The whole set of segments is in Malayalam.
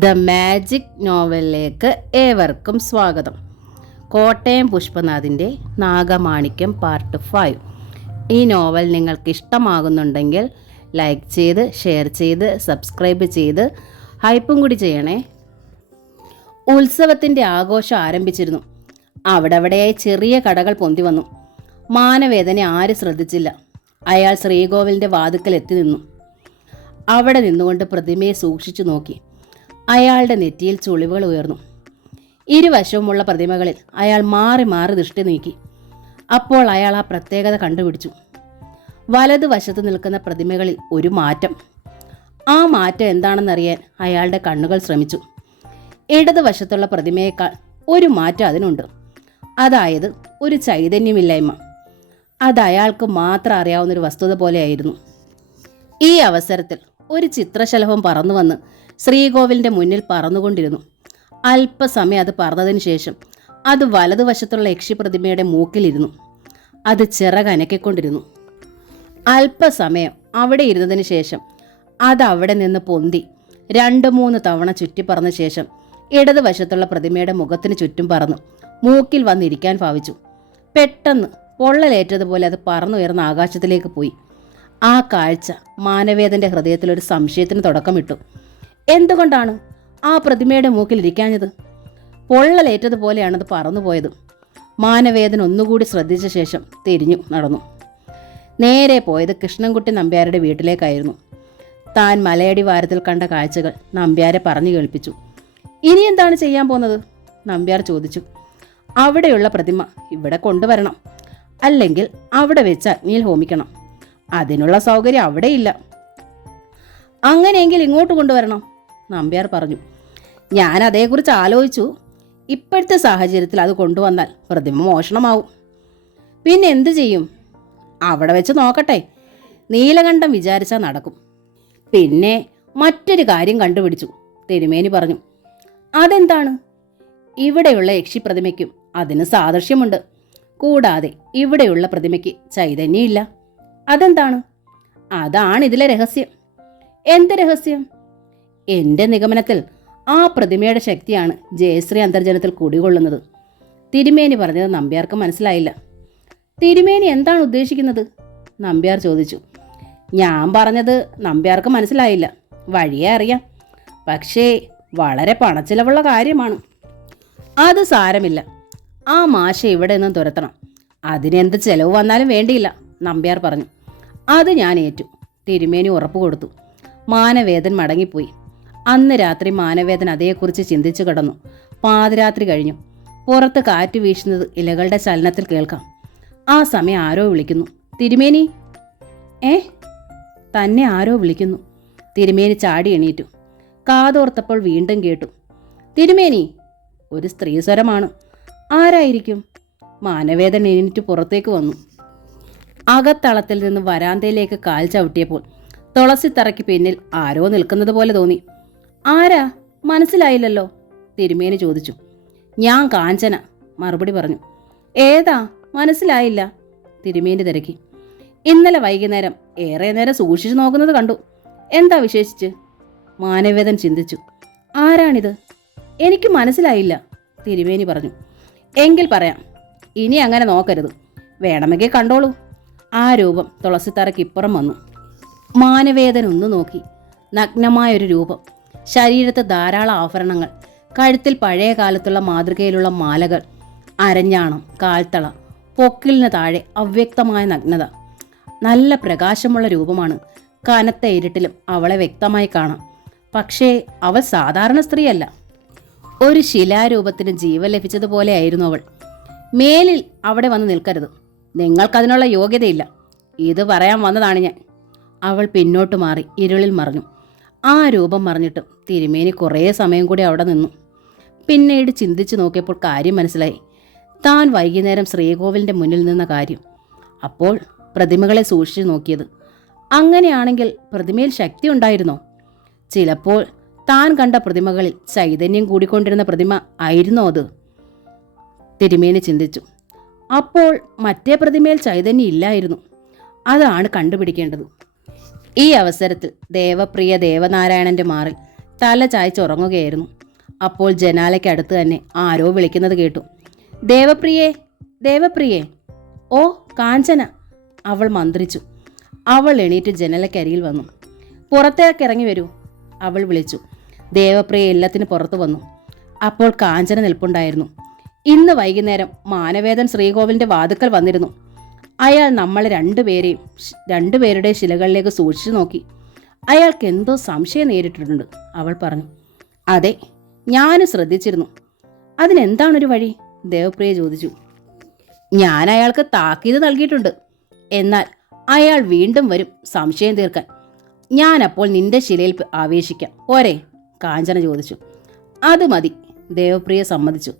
ദ മാജിക് നോവലിലേക്ക് ഏവർക്കും സ്വാഗതം. കോട്ടയം പുഷ്പനാഥിൻ്റെ നാഗമാണിക്യം പാർട്ട് 5. ഈ നോവൽ നിങ്ങൾക്ക് ഇഷ്ടമാകുന്നുണ്ടെങ്കിൽ ലൈക്ക് ചെയ്ത്, ഷെയർ ചെയ്ത്, സബ്സ്ക്രൈബ് ചെയ്ത് ഹൈപ്പും കൂടി ചെയ്യണേ. ഉത്സവത്തിൻ്റെ ആഘോഷം ആരംഭിച്ചിരുന്നു. അവിടെയായി ചെറിയ കടകൾ പൊന്തി വന്നു. മാനവേദനെ ആരും ശ്രദ്ധിച്ചില്ല. അയാൾ ശ്രീകോവിലിൻ്റെ വാതുക്കൽ എത്തി നിന്നു. അവിടെ നിന്നുകൊണ്ട് പ്രതിമയെ സൂക്ഷിച്ചു നോക്കി. അയാളുടെ നെറ്റിയിൽ ചുളിവുകൾ ഉയർന്നു. ഇരുവശവുമുള്ള പ്രതിമകളിൽ അയാൾ മാറി മാറി ദൃഷ്ടി നീക്കി. അപ്പോൾ അയാൾ ആ പ്രത്യേകത കണ്ടുപിടിച്ചു. വലതുവശത്ത് നിൽക്കുന്ന പ്രതിമകളിൽ ഒരു മാറ്റം. ആ മാറ്റം എന്താണെന്നറിയാൻ അയാളുടെ കണ്ണുകൾ ശ്രമിച്ചു. ഇടതുവശത്തുള്ള പ്രതിമയേക്കാൾ ഒരു മാറ്റം അതിനുണ്ട്. അതായത് ഒരു ചൈതന്യമില്ലായ്മ. അത് അയാൾക്ക് മാത്രം അറിയാവുന്നൊരു വസ്തുത പോലെയായിരുന്നു. ഈ അവസരത്തിൽ ഒരു ചിത്രശലഭം പറന്നു വന്ന് ശ്രീകോവിലിൻ്റെ മുന്നിൽ പറന്നുകൊണ്ടിരുന്നു. അല്പസമയം അത് പറന്നതിന് ശേഷം അത് വലതുവശത്തുള്ള യക്ഷിപ്രതിമയുടെ മൂക്കിലിരുന്നു. അത് ചിറകനക്കിക്കൊണ്ടിരുന്നു. അല്പസമയം അവിടെ ഇരുന്നതിന് ശേഷം അത് അവിടെ നിന്ന് പൊന്തി 2-3 തവണ ചുറ്റിപ്പറന്ന ശേഷം ഇടതുവശത്തുള്ള പ്രതിമയുടെ മുഖത്തിന് ചുറ്റും പറന്നു മൂക്കിൽ വന്നിരിക്കാൻ ഭാവിച്ചു. പെട്ടെന്ന് പൊള്ളലേറ്റതുപോലെ അത് പറന്നുയർന്ന ആകാശത്തിലേക്ക് പോയി. ആ കാഴ്ച മാനവേദൻ്റെ ഹൃദയത്തിലൊരു സംശയത്തിന് തുടക്കമിട്ടു. എന്തുകൊണ്ടാണ് ആ പ്രതിമയുടെ മൂക്കിൽ ഇരിക്കാഞ്ഞത്? പൊള്ളലേറ്റതുപോലെയാണത് പറന്നുപോയത്. മാനവേദൻ ഒന്നുകൂടി ശ്രദ്ധിച്ച ശേഷം തിരിഞ്ഞു നടന്നു. നേരെ പോയത് കൃഷ്ണൻകുട്ടി നമ്പ്യാരുടെ വീട്ടിലേക്കായിരുന്നു. താൻ മലയടി വാരത്തിൽ കണ്ട കാഴ്ചകൾ നമ്പ്യാരെ പറഞ്ഞു കേൾപ്പിച്ചു. ഇനി എന്താണ് ചെയ്യാൻ പോകുന്നത്? നമ്പ്യാർ ചോദിച്ചു. അവിടെയുള്ള പ്രതിമ ഇവിടെ കൊണ്ടുവരണം, അല്ലെങ്കിൽ അവിടെ വെച്ച് അഗ്നിയിൽ ഹോമിക്കണം. അതിനുള്ള സൗകര്യം അവിടെയില്ല. അങ്ങനെയെങ്കിൽ ഇങ്ങോട്ട് കൊണ്ടുവരണം, നമ്പ്യാർ പറഞ്ഞു. ഞാൻ അതേക്കുറിച്ച് ആലോചിച്ചു. ഇപ്പോഴത്തെ സാഹചര്യത്തിൽ അത് കൊണ്ടുവന്നാൽ പ്രതിമ മോഷണമാവും. പിന്നെ എന്തു ചെയ്യും? അവിടെ വെച്ച് നോക്കട്ടെ. നീലകണ്ഠം വിചാരിച്ചാൽ നടക്കും. പിന്നെ മറ്റൊരു കാര്യം കണ്ടുപിടിച്ചു, തിരുമേനി പറഞ്ഞു. അതെന്താണ്? ഇവിടെയുള്ള യക്ഷിപ്രതിമയ്ക്കും അതിന് സാദൃശ്യമുണ്ട്. കൂടാതെ ഇവിടെയുള്ള പ്രതിമയ്ക്ക് ചൈതന്യമില്ല. അതെന്താണ്? അതാണ് ഇതിലെ രഹസ്യം. എന്ത് രഹസ്യം? എൻ്റെ നിഗമനത്തിൽ ആ പ്രതിമയുടെ ശക്തിയാണ് ജയശ്രീ അന്തർജനത്തിൽ കുടികൊള്ളുന്നത്. തിരുമേനി പറഞ്ഞത് നമ്പ്യാർക്ക് മനസ്സിലായില്ല. തിരുമേനി എന്താണ് ഉദ്ദേശിക്കുന്നത്? നമ്പ്യാർ ചോദിച്ചു. ഞാൻ പറഞ്ഞത് നമ്പ്യാർക്ക് മനസ്സിലായില്ല. വഴിയേ അറിയാം, പക്ഷേ വളരെ പണച്ചിലവുള്ള കാര്യമാണ്. അത് സാരമില്ല. ആ മാഷ ഇവിടെ നിന്നും തുരത്തണം. അതിനെന്ത് ചെലവ് വന്നാലും വേണ്ടിയില്ല, നമ്പ്യാർ പറഞ്ഞു. അത് ഞാൻ ഏറ്റു, തിരുമേനി ഉറപ്പ് കൊടുത്തു. മാനവേദൻ മടങ്ങിപ്പോയി. അന്ന് രാത്രി മാനവേദൻ അതേക്കുറിച്ച് ചിന്തിച്ചു കിടന്നു. പാതിരാത്രി കഴിഞ്ഞു. പുറത്ത് കാറ്റ് വീശുന്നത് ഇലകളുടെ ചലനത്തിൽ കേൾക്കാം. ആ സമയം ആരോ വിളിക്കുന്നു. തിരുമേനി. തന്നെ ആരോ വിളിക്കുന്നു. തിരുമേനി ചാടി എണീറ്റു. കാതോർത്തപ്പോൾ വീണ്ടും കേട്ടു. തിരുമേനി. ഒരു സ്ത്രീ സ്വരമാണ്. ആരായിരിക്കും? മാനവേദൻ എണീറ്റ് പുറത്തേക്ക് വന്നു. അകത്തളത്തിൽ നിന്ന് വരാന്തയിലേക്ക് കാൽ ചവിട്ടിയപ്പോൾ തുളസിത്തറയ്ക്ക് പിന്നിൽ ആരോ നിൽക്കുന്നത് പോലെ തോന്നി. ആരാ? മനസ്സിലായില്ലല്ലോ, തിരുമേനി ചോദിച്ചു. ഞാൻ കാഞ്ചന, മറുപടി പറഞ്ഞു. ഏതാ? മനസ്സിലായില്ല, തിരുമേനി തിരക്കി. ഇന്നലെ വൈകുന്നേരം ഏറെ നേരം സൂക്ഷിച്ചു നോക്കുന്നത് കണ്ടു. എന്താ വിശേഷിച്ച്? മാനവേദൻ ചിന്തിച്ചു. ആരാണിത്? എനിക്ക് മനസ്സിലായില്ല, തിരുമേനി പറഞ്ഞു. എങ്കിൽ പറയാം. ഇനി അങ്ങനെ നോക്കരുത്. വേണമെങ്കിൽ കണ്ടോളൂ. ആ രൂപം തുളസിത്തറയ്ക്ക് ഇപ്പുറം വന്നു. മാനവേദൻ ഒന്നു നോക്കി. നഗ്നമായൊരു രൂപം. ശരീരത്ത് ധാരാളം ആഭരണങ്ങൾ. കഴുത്തിൽ പഴയ കാലത്തുള്ള മാതൃകയിലുള്ള മാലകൾ. അരഞ്ഞാണം, കാൽത്തള, പൊക്കിളിന് താഴെ അവ്യക്തമായ നഗ്നത. നല്ല പ്രകാശമുള്ള രൂപമാണ്. കനത്ത ഇരുട്ടിലും അവളെ വ്യക്തമായി കാണാം. പക്ഷേ അവൾ സാധാരണ സ്ത്രീയല്ല. ഒരു ശിലാരൂപത്തിന് ജീവൻ ലഭിച്ചതുപോലെയായിരുന്നു അവൾ. മേലിൽ അവിടെ വന്ന് നിൽക്കരുത്. നിങ്ങൾക്കതിനുള്ള യോഗ്യതയില്ല. ഇത് പറയാൻ വന്നതാണ് ഞാൻ. അവൾ പിന്നോട്ട് മാറി ഇരുളിൽ മറഞ്ഞു. ആ രൂപം മറിഞ്ഞിട്ടും തിരുമേനി കുറേ സമയം കൂടി അവിടെ നിന്നു. പിന്നീട് ചിന്തിച്ചു നോക്കിയപ്പോൾ കാര്യം മനസ്സിലായി. താൻ വൈകുന്നേരം ശ്രീകോവിലിൻ്റെ മുന്നിൽ നിന്ന കാര്യം. അപ്പോൾ പ്രതിമകളെ സൂക്ഷിച്ചു നോക്കിയത്. അങ്ങനെയാണെങ്കിൽ പ്രതിമയിൽ ശക്തി ഉണ്ടായിരുന്നോ? ചിലപ്പോൾ താൻ കണ്ട പ്രതിമകളിൽ ചൈതന്യം കൂടിക്കൊണ്ടിരുന്ന പ്രതിമ ആയിരുന്നോ അത്? തിരുമേനി ചിന്തിച്ചു. അപ്പോൾ മറ്റേ പ്രതിമയിൽ ചൈതന്യം ഇല്ലായിരുന്നു. അതാണ് കണ്ടുപിടിക്കേണ്ടത്. ഈ അവസരത്തിൽ ദേവപ്രിയ ദേവനാരായണന്റെ മാറിൽ തല ചായ്ച്ചുറങ്ങുകയായിരുന്നു. അപ്പോൾ ജനാലയ്ക്കടുത്ത് തന്നെ ആരോ വിളിക്കുന്നത് കേട്ടു. ദേവപ്രിയേ, ദേവപ്രിയേ. ഓ, കാഞ്ചന, അവൾ മന്ത്രിച്ചു. അവൾ എണീറ്റ് ജനലക്കരിയിൽ വന്നു. പുറത്തേക്ക് ഇറങ്ങി വരൂ, അവൾ വിളിച്ചു. ദേവപ്രിയ എല്ലാത്തിന് പുറത്തു വന്നു. അപ്പോൾ കാഞ്ചന നിൽപ്പുണ്ടായിരുന്നു. ഇന്ന് വൈകുന്നേരം മാനവേദൻ ശ്രീകോവിലിന്റെ വാതുക്കൽ വന്നിരുന്നു. അയാൾ നമ്മളെ രണ്ടുപേരുടെ ശിലകളിലേക്ക് സൂക്ഷിച്ചു നോക്കി. അയാൾക്ക് എന്തോ സംശയം നേരിട്ടിട്ടുണ്ട്, അവൾ പറഞ്ഞു. അതെ, ഞാനും ശ്രദ്ധിച്ചിരുന്നു. അതിനെന്താണൊരു വഴി? ദേവപ്രിയ ചോദിച്ചു. ഞാൻ അയാൾക്ക് താക്കീത് നൽകിയിട്ടുണ്ട്. എന്നാൽ അയാൾ വീണ്ടും വരും സംശയം തീർക്കാൻ. ഞാനപ്പോൾ നിന്റെ ശിലയിൽ ആവേശിക്കാം, പോരെ? കാഞ്ചന ചോദിച്ചു. അത് മതി, ദേവപ്രിയ സമ്മതിച്ചു.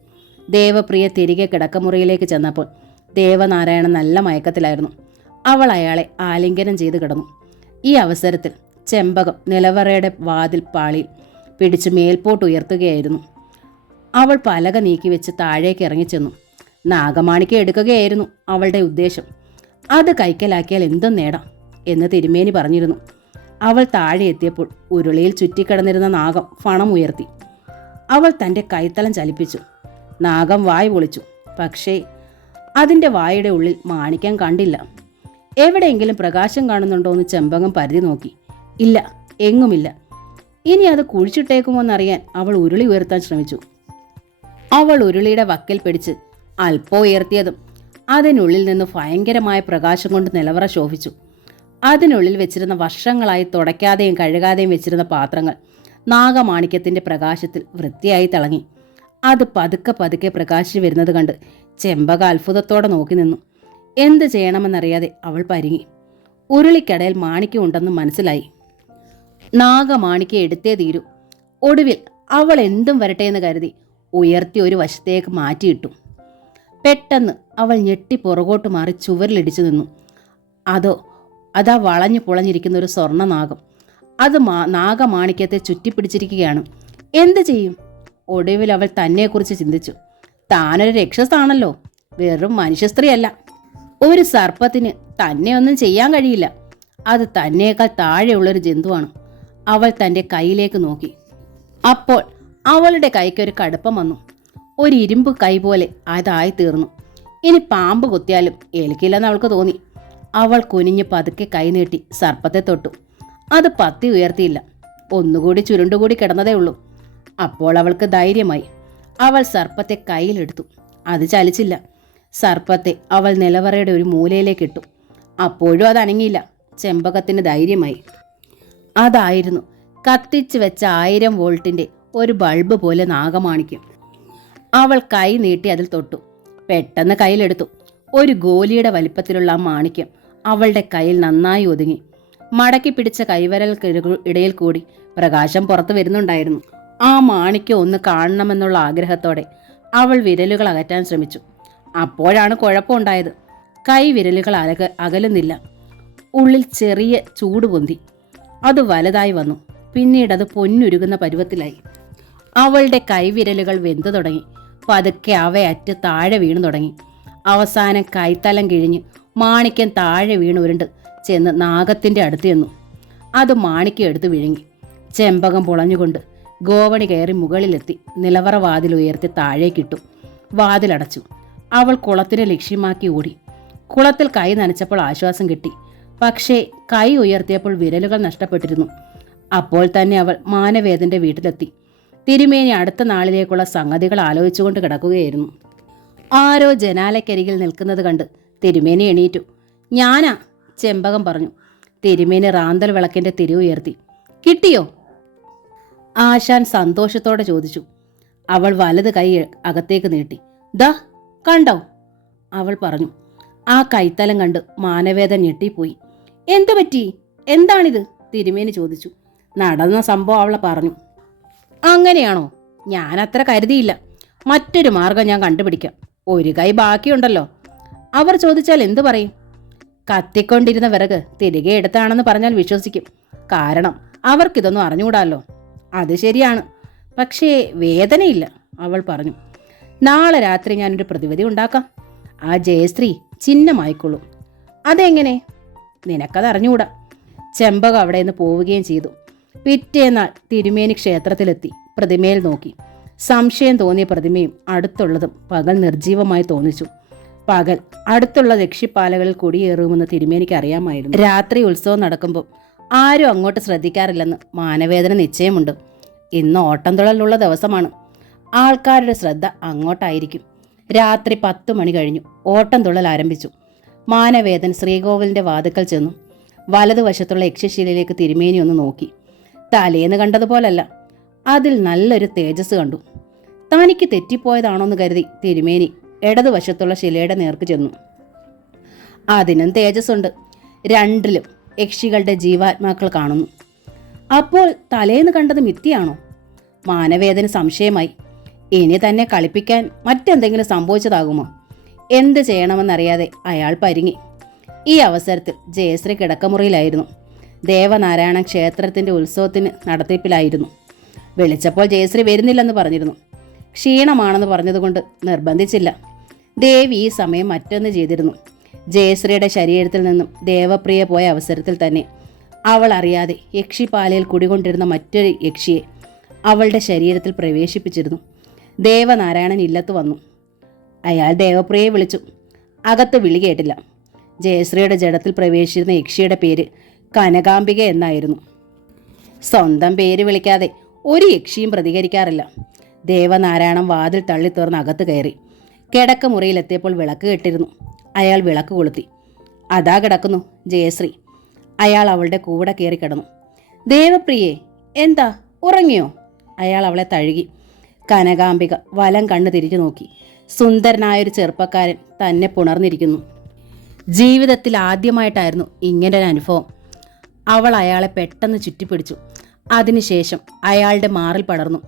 ദേവപ്രിയ തിരികെ കിടക്കമുറിയിലേക്ക് ചെന്നപ്പോൾ ദേവനാരായണൻ നല്ല മയക്കത്തിലായിരുന്നു. അവൾ അയാളെ ആലിംഗനം ചെയ്ത് കിടന്നു. ഈ അവസരത്തിൽ ചെമ്പകം നിലവറയുടെ വാതിൽ പാളിയിൽ പിടിച്ച് മേൽപോട്ട് ഉയർത്തുകയായിരുന്നു. അവൾ പലക നീക്കി വെച്ച് താഴേക്ക് ഇറങ്ങിച്ചെന്നു. നാഗമാണിക്യം എടുക്കുകയായിരുന്നു അവളുടെ ഉദ്ദേശം. അത് കൈക്കലാക്കിയാൽ എന്തും നേടാം എന്ന് തിരുമേനി പറഞ്ഞിരുന്നു. അവൾ താഴെ എത്തിയപ്പോൾ ഉരുളിയിൽ ചുറ്റിക്കിടന്നിരുന്ന നാഗം ഫണം ഉയർത്തി. അവൾ തൻ്റെ കൈത്തലം ചലിപ്പിച്ചു. നാഗം വായ് പൊളിച്ചു. പക്ഷേ അതിൻ്റെ വായുടെ ഉള്ളിൽ മാണിക്യം കണ്ടില്ല. എവിടെയെങ്കിലും പ്രകാശം കാണുന്നുണ്ടോ എന്ന് ചെമ്പകം പരിധി നോക്കി. ഇല്ല, എങ്ങുമില്ല. ഇനി അത് കുഴിച്ചിട്ടേക്കുമോ എന്നറിയാൻ അവൾ ഉരുളി ഉയർത്താൻ ശ്രമിച്ചു. അവൾ ഉരുളിയുടെ വക്കിൽ പിടിച്ച് അല്പം ഉയർത്തിയതും അതിനുള്ളിൽ നിന്ന് ഭയങ്കരമായ പ്രകാശം കൊണ്ട് നിലവറ ശോഭിച്ചു. അതിനുള്ളിൽ വെച്ചിരുന്ന വർഷങ്ങളായി തുടയ്ക്കാതെയും കഴുകാതെയും വെച്ചിരുന്ന പാത്രങ്ങൾ നാഗമാണിക്യത്തിൻ്റെ പ്രകാശത്തിൽ വൃത്തിയായി തിളങ്ങി. അത് പതുക്കെ പതുക്കെ പ്രകാശിച്ചു വരുന്നത് കണ്ട് ചെമ്പക അത്ഭുതത്തോടെ നോക്കി നിന്നു. എന്ത് ചെയ്യണമെന്നറിയാതെ അവൾ പരിങ്ങി. ഉരുളിക്കടയിൽ മാണിക്യം ഉണ്ടെന്ന് മനസ്സിലായി. നാഗമാണിക്യം എടുത്തേ തീരൂ. ഒടുവിൽ അവൾ എന്തും വരട്ടെ എന്ന് കരുതി ഉയർത്തി ഒരു വശത്തേക്ക് മാറ്റിയിട്ടു. പെട്ടെന്ന് അവൾ ഞെട്ടി പുറകോട്ട് മാറി ചുവരിലിടിച്ചു നിന്നു. അതാ വളഞ്ഞു പുളഞ്ഞിരിക്കുന്ന ഒരു സ്വർണ്ണനാഗം. അത് നാഗമാണിക്യത്തെ ചുറ്റിപ്പിടിച്ചിരിക്കുകയാണ്. എന്ത് ചെയ്യും? ഒടുവിൽ അവൾ തന്നെക്കുറിച്ച് ചിന്തിച്ചു. താനൊരു രക്ഷസാണല്ലോ, വെറും മനുഷ്യസ്ത്രീയല്ല. ഒരു സർപ്പത്തിന് തന്നെ ഒന്നും ചെയ്യാൻ കഴിയില്ല. അത് തന്നേക്കാൾ താഴെയുള്ളൊരു ജന്തുവാണ്. അവൾ തൻ്റെ കൈയിലേക്ക് നോക്കി. അപ്പോൾ അവളുടെ കൈക്കൊരു കടുപ്പം വന്നു. ഒരു ഇരുമ്പ് കൈ പോലെ അതായി തീർന്നു. ഇനി പാമ്പ് കുത്തിയാലും ഏൽക്കില്ലെന്ന് അവൾക്ക് തോന്നി. അവൾ കുനിഞ്ഞ് പതുക്കെ കൈ നീട്ടി സർപ്പത്തെ തൊട്ടു. അത് പത്തി ഉയർത്തിയില്ല. ഒന്നുകൂടി ചുരുണ്ടുകൂടി കിടന്നതേ ഉള്ളൂ. അപ്പോൾ അവൾക്ക് ധൈര്യമായി. അവൾ സർപ്പത്തെ കയ്യിലെടുത്തു. അത് ചലിച്ചില്ല. സർപ്പത്തെ അവൾ നിലവറയുടെ ഒരു മൂലയിലേക്ക് ഇട്ടു. അപ്പോഴും അത് അനങ്ങിയില്ല. ചെമ്പകത്തിന് ധൈര്യമായി. അതായിരുന്നു കത്തിച്ച് വെച്ച 1000 വോൾട്ടിന്റെ ഒരു ബൾബ് പോലെ നാഗമാണിക്യം. അവൾ കൈ നീട്ടി അതിൽ തൊട്ടു. പെട്ടെന്ന് കയ്യിലെടുത്തു. ഒരു ഗോലിയുടെ വലിപ്പത്തിലുള്ള ആ മാണിക്യം അവളുടെ കയ്യിൽ നന്നായി ഒതുങ്ങി. മടക്കി പിടിച്ച കൈവരൽക്ക് ഇടയിൽ കൂടി പ്രകാശം പുറത്തു വരുന്നുണ്ടായിരുന്നു. ആ മാണിക്യം ഒന്ന് കാണണമെന്നുള്ള ആഗ്രഹത്തോടെ അവൾ വിരലുകൾ അകറ്റാൻ ശ്രമിച്ചു. അപ്പോഴാണ് കുഴപ്പമുണ്ടായത്. കൈ വിരലുകൾ അകലുന്നില്ല. ഉള്ളിൽ ചെറിയ ചൂട് പൊന്തി. അത് വലുതായി വന്നു. പിന്നീട് അത് പൊന്നുരുകുന്ന പരുവത്തിലായി. അവളുടെ കൈവിരലുകൾ വെന്തു തുടങ്ങി. പതുക്കെ അവയറ്റ് താഴെ വീണു തുടങ്ങി. അവസാനം കൈത്തലം കിഴിഞ്ഞ് മാണിക്യം താഴെ വീണുരുണ്ട് ചെന്ന് നാഗത്തിൻ്റെ അടുത്ത് ചെന്നു. അത് മാണിക്യം എടുത്ത് വിഴുങ്ങി. ചെമ്പകം പൊളഞ്ഞുകൊണ്ട് ഗോവണി കയറി മുകളിലെത്തി നിലവറ വാതിൽ ഉയർത്തി താഴേക്കിട്ടു. വാതിലടച്ചു. അവൾ കുളത്തിനെ ലക്ഷ്യമാക്കി ഓടി. കുളത്തിൽ കൈ നനച്ചപ്പോൾ ആശ്വാസം കിട്ടി. പക്ഷേ കൈ ഉയർത്തിയപ്പോൾ വിരലുകൾ നഷ്ടപ്പെട്ടിരുന്നു. അപ്പോൾ തന്നെ അവൾ മാനവേദന്റെ വീട്ടിലെത്തി. തിരുമേനി അടുത്ത നാളിലേക്കുള്ള സംഗതികൾ ആലോചിച്ചുകൊണ്ട് കിടക്കുകയായിരുന്നു. ആരോ ജനാലക്കരികിൽ നിൽക്കുന്നത് കണ്ട് തിരുമേനി എണീറ്റു. ഞാനാ, ചെമ്പകം പറഞ്ഞു. തിരുമേനി റാന്തൽ വിളക്കിന്റെ തിരി ഉയർത്തി. കിട്ടിയോ? ആശാൻ സന്തോഷത്തോടെ ചോദിച്ചു. അവൾ വലത് കൈ അകത്തേക്ക് നീട്ടി. ദാ കണ്ടോ, അവൾ പറഞ്ഞു. ആ കൈത്തലം കണ്ട് മാനവേദൻ ഞെട്ടിപ്പോയി. എന്തു പറ്റി? എന്താണിത്? തിരുമേനി ചോദിച്ചു. നടന്ന സംഭവം അവൾ പറഞ്ഞു. അങ്ങനെയാണോ? ഞാനത്ര കരുതിയില്ല. മറ്റൊരു മാർഗം ഞാൻ കണ്ടുപിടിക്കാം. ഒരു കൈ ബാക്കിയുണ്ടല്ലോ. അവർ ചോദിച്ചാൽ എന്തു പറയും? കത്തിക്കൊണ്ടിരുന്ന വിറക് തിരികെ എടുത്താണെന്ന് പറഞ്ഞാൽ വിശ്വസിക്കും. കാരണം അവർക്കിതൊന്നും അറിഞ്ഞുകൂടാല്ലോ. അത് ശരിയാണ്, പക്ഷേ വേദനയില്ല, അവൾ പറഞ്ഞു. നാളെ രാത്രി ഞാനൊരു പ്രതിവിധി ഉണ്ടാക്കാം. ആ ജയശ്രീ ചിഹ്നമായിക്കൊള്ളും. അതെങ്ങനെ? നിനക്കത് അറിഞ്ഞുകൂടാ. ചെമ്പകം അവിടെ നിന്ന് പോവുകയും ചെയ്തു. പിറ്റേന്നാൾ തിരുമേനി ക്ഷേത്രത്തിലെത്തി പ്രതിമയിൽ നോക്കി. സംശയം തോന്നിയ പ്രതിമയും അടുത്തുള്ളതും പകൽ നിർജീവമായി തോന്നിച്ചു. പകൽ അടുത്തുള്ള രക്ഷിപ്പാലകളിൽ കുടിയേറുമെന്ന് തിരുമേനിക്ക് അറിയാമായിരുന്നു. രാത്രി ഉത്സവം നടക്കുമ്പോൾ ആരും അങ്ങോട്ട് ശ്രദ്ധിക്കാറില്ലെന്ന് മാനവേദന നിശ്ചയമുണ്ട്. ഇന്ന് ഓട്ടംതുള്ളലുള്ള ദിവസമാണ്. ആൾക്കാരുടെ ശ്രദ്ധ അങ്ങോട്ടായിരിക്കും. രാത്രി 10 മണി കഴിഞ്ഞു. ഓട്ടംതുള്ളൽ ആരംഭിച്ചു. മാനവേദൻ ശ്രീകോവിലിന്റെ വാതിക്കൽ ചെന്നു. വലതുവശത്തുള്ള യക്ഷശിലയിലേക്ക് തിരുമേനി ഒന്ന് നോക്കി. തലേന്ന് കണ്ടതുപോലല്ല, അതിൽ നല്ലൊരു തേജസ് കണ്ടു. തനിക്ക് തെറ്റിപ്പോയതാണോന്ന് കരുതി തിരുമേനി ഇടതുവശത്തുള്ള ശിലയുടെ നേർക്ക് ചെന്നു. അതിനും തേജസ്സുണ്ട്. രണ്ടിലും യക്ഷികളുടെ ജീവാത്മാക്കൾ കാണുന്നു. അപ്പോൾ തലേന്ന് കണ്ടത് മിഥ്യയാണോ? മാനവേദന് സംശയമായി. ഇനി തന്നെ കളിപ്പിക്കാൻ മറ്റെന്തെങ്കിലും സംഭവിച്ചതാകുമോ? എന്ത് ചെയ്യണമെന്നറിയാതെ അയാൾ പരിങ്ങി. ഈ അവസരത്തിൽ ജയശ്രീ കിടക്കമുറിയിലായിരുന്നു. ദേവനാരായണൻ ക്ഷേത്രത്തിന്റെ ഉത്സവത്തിന് നടത്തിപ്പിലായിരുന്നു. വിളിച്ചപ്പോൾ ജയശ്രീ വരുന്നില്ലെന്ന് പറഞ്ഞിരുന്നു. ക്ഷീണമാണെന്ന് പറഞ്ഞതുകൊണ്ട് നിർബന്ധിച്ചില്ല. ദേവി ഈ സമയം മറ്റൊന്ന് ചെയ്തിരുന്നു. ജയശ്രീയുടെ ശരീരത്തിൽ നിന്നും ദേവപ്രിയ പോയ അവസരത്തിൽ തന്നെ അവൾ അറിയാതെ യക്ഷിപാലയിൽ കുടികൊണ്ടിരുന്ന മറ്റൊരു യക്ഷിയെ അവളുടെ ശരീരത്തിൽ പ്രവേശിപ്പിച്ചിരുന്നു. ദേവനാരായണൻ ഇല്ലത്ത് വന്നു. അയാൾ ദേവപ്രിയയെ വിളിച്ചു. അകത്ത് വിളി കേട്ടില്ല. ജയശ്രീയുടെ ജഡത്തിൽ പ്രവേശിച്ചിരുന്ന യക്ഷിയുടെ പേര് കനകാംബിക എന്നായിരുന്നു. സ്വന്തം പേര് വിളിക്കാതെ ഒരു യക്ഷിയും പ്രതികരിക്കാറില്ല. ദേവനാരായണൻ വാതിൽ തള്ളി തുറന്ന് അകത്ത് കയറി. കിടക്കമുറിയിലെത്തിയപ്പോൾ വിളക്ക് കെട്ടിരുന്നു. അയാൾ വിളക്ക് കൊളുത്തി. അതാ കിടക്കുന്നു ജയശ്രീ. അയാൾ അവളുടെ കൂടെ കയറി കിടന്നു. ദേവപ്രിയേ, എന്താ ഉറങ്ങിയോ? അയാൾ അവളെ തഴുകി. കനകാംബിക വലം കണ്ണ് തിരിച്ചു നോക്കി. സുന്ദരനായൊരു ചെറുപ്പക്കാരൻ തന്നെ പുണർന്നിരിക്കുന്നു. ജീവിതത്തിൽ ആദ്യമായിട്ടായിരുന്നു ഇങ്ങനൊരു അനുഭവം. അവൾ അയാളെ പെട്ടെന്ന് ചുറ്റിപ്പിടിച്ചു. അതിനുശേഷം അയാളുടെ മാറിൽ പടർന്നു.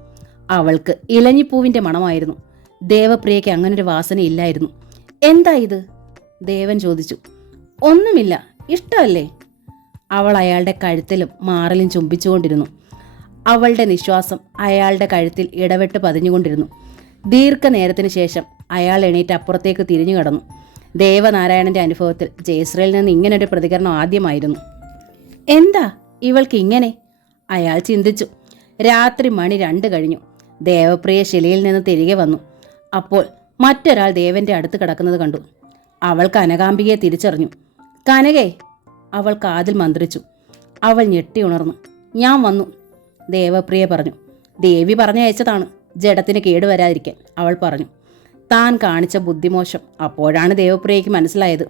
അവൾക്ക് ഇലഞ്ഞിപ്പൂവിൻ്റെ മണമായിരുന്നു. ദേവപ്രിയയ്ക്ക് അങ്ങനൊരു വാസനയില്ലായിരുന്നു. എന്താ ഇത്? ദേവൻ ചോദിച്ചു. ഒന്നുമില്ല, ഇഷ്ടമല്ലേ? അവൾ അയാളുടെ കഴുത്തിലും മാറിലും ചുംബിച്ചുകൊണ്ടിരുന്നു. അവളുടെ നിശ്വാസം അയാളുടെ കഴുത്തിൽ ഇടവിട്ട് പതിഞ്ഞുകൊണ്ടിരുന്നു. ദീർഘനേരത്തിന് ശേഷം അയാൾ എണീറ്റ് അപ്പുറത്തേക്ക് തിരിഞ്ഞു കടന്നു. ദേവനാരായണന്റെ അനുഭവത്തിൽ ജയശ്രീയിൽ നിന്ന് ഇങ്ങനൊരു പ്രതികരണം ആദ്യമായിരുന്നു. എന്താ ഇവൾക്ക് ഇങ്ങനെ? അയാൾ ചിന്തിച്ചു. രാത്രി മണി 2 കഴിഞ്ഞു. ദേവപ്രിയ ശിലയിൽ നിന്ന് തിരികെ വന്നു. അപ്പോൾ മറ്റൊരാൾ ദേവന്റെ അടുത്ത് കിടക്കുന്നത് കണ്ടു. അവൾ കനകാംബികയെ തിരിച്ചറിഞ്ഞു. കനകേ, അവൾ കാതിൽ മന്ത്രിച്ചു. അവൾ ഞെട്ടി ഉണർന്നു. ഞാൻ വന്നു, ദേവപ്രിയ പറഞ്ഞു. ദേവി പറഞ്ഞയച്ചതാണ്, ജഡത്തിന് കേടുവരാതിരിക്കാൻ, അവൾ പറഞ്ഞു. താൻ കാണിച്ച ബുദ്ധിമോശം അപ്പോഴാണ് ദേവപ്രിയയ്ക്ക് മനസ്സിലായത്.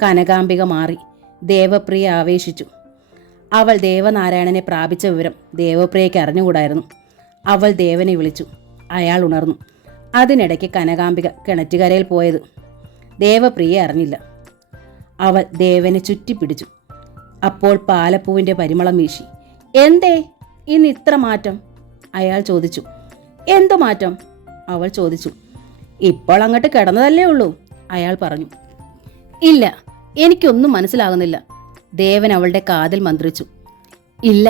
കനകാംബിക മാറി. ദേവപ്രിയ ആവേശിച്ചു. അവൾ ദേവനാരായണനെ പ്രാപിച്ച വിവരം ദേവപ്രിയയ്ക്ക് അറിഞ്ഞുകൂടായിരുന്നു. അവൾ ദേവനെ വിളിച്ചു. അയാൾ ഉണർന്നു. അതിനിടയ്ക്ക് കനകാംബിക കിണറ്റുകരയിൽ പോയത് ദേവപ്രിയ അറിഞ്ഞില്ല. അവൾ ദേവനെ ചുറ്റിപ്പിടിച്ചു. അപ്പോൾ പാലപ്പൂവിൻ്റെ പരിമളം വീശി. എന്തേ ഇന്ന് ഇത്ര മാറ്റം? അയാൾ ചോദിച്ചു. എന്തു മാറ്റം? അവൾ ചോദിച്ചു. ഇപ്പോൾ അങ്ങോട്ട് കിടന്നതല്ലേ ഉള്ളൂ, അയാൾ പറഞ്ഞു. ഇല്ല, എനിക്കൊന്നും മനസ്സിലാകുന്നില്ല, ദേവൻ അവളുടെ കാതിൽ മന്ത്രിച്ചു. ഇല്ല,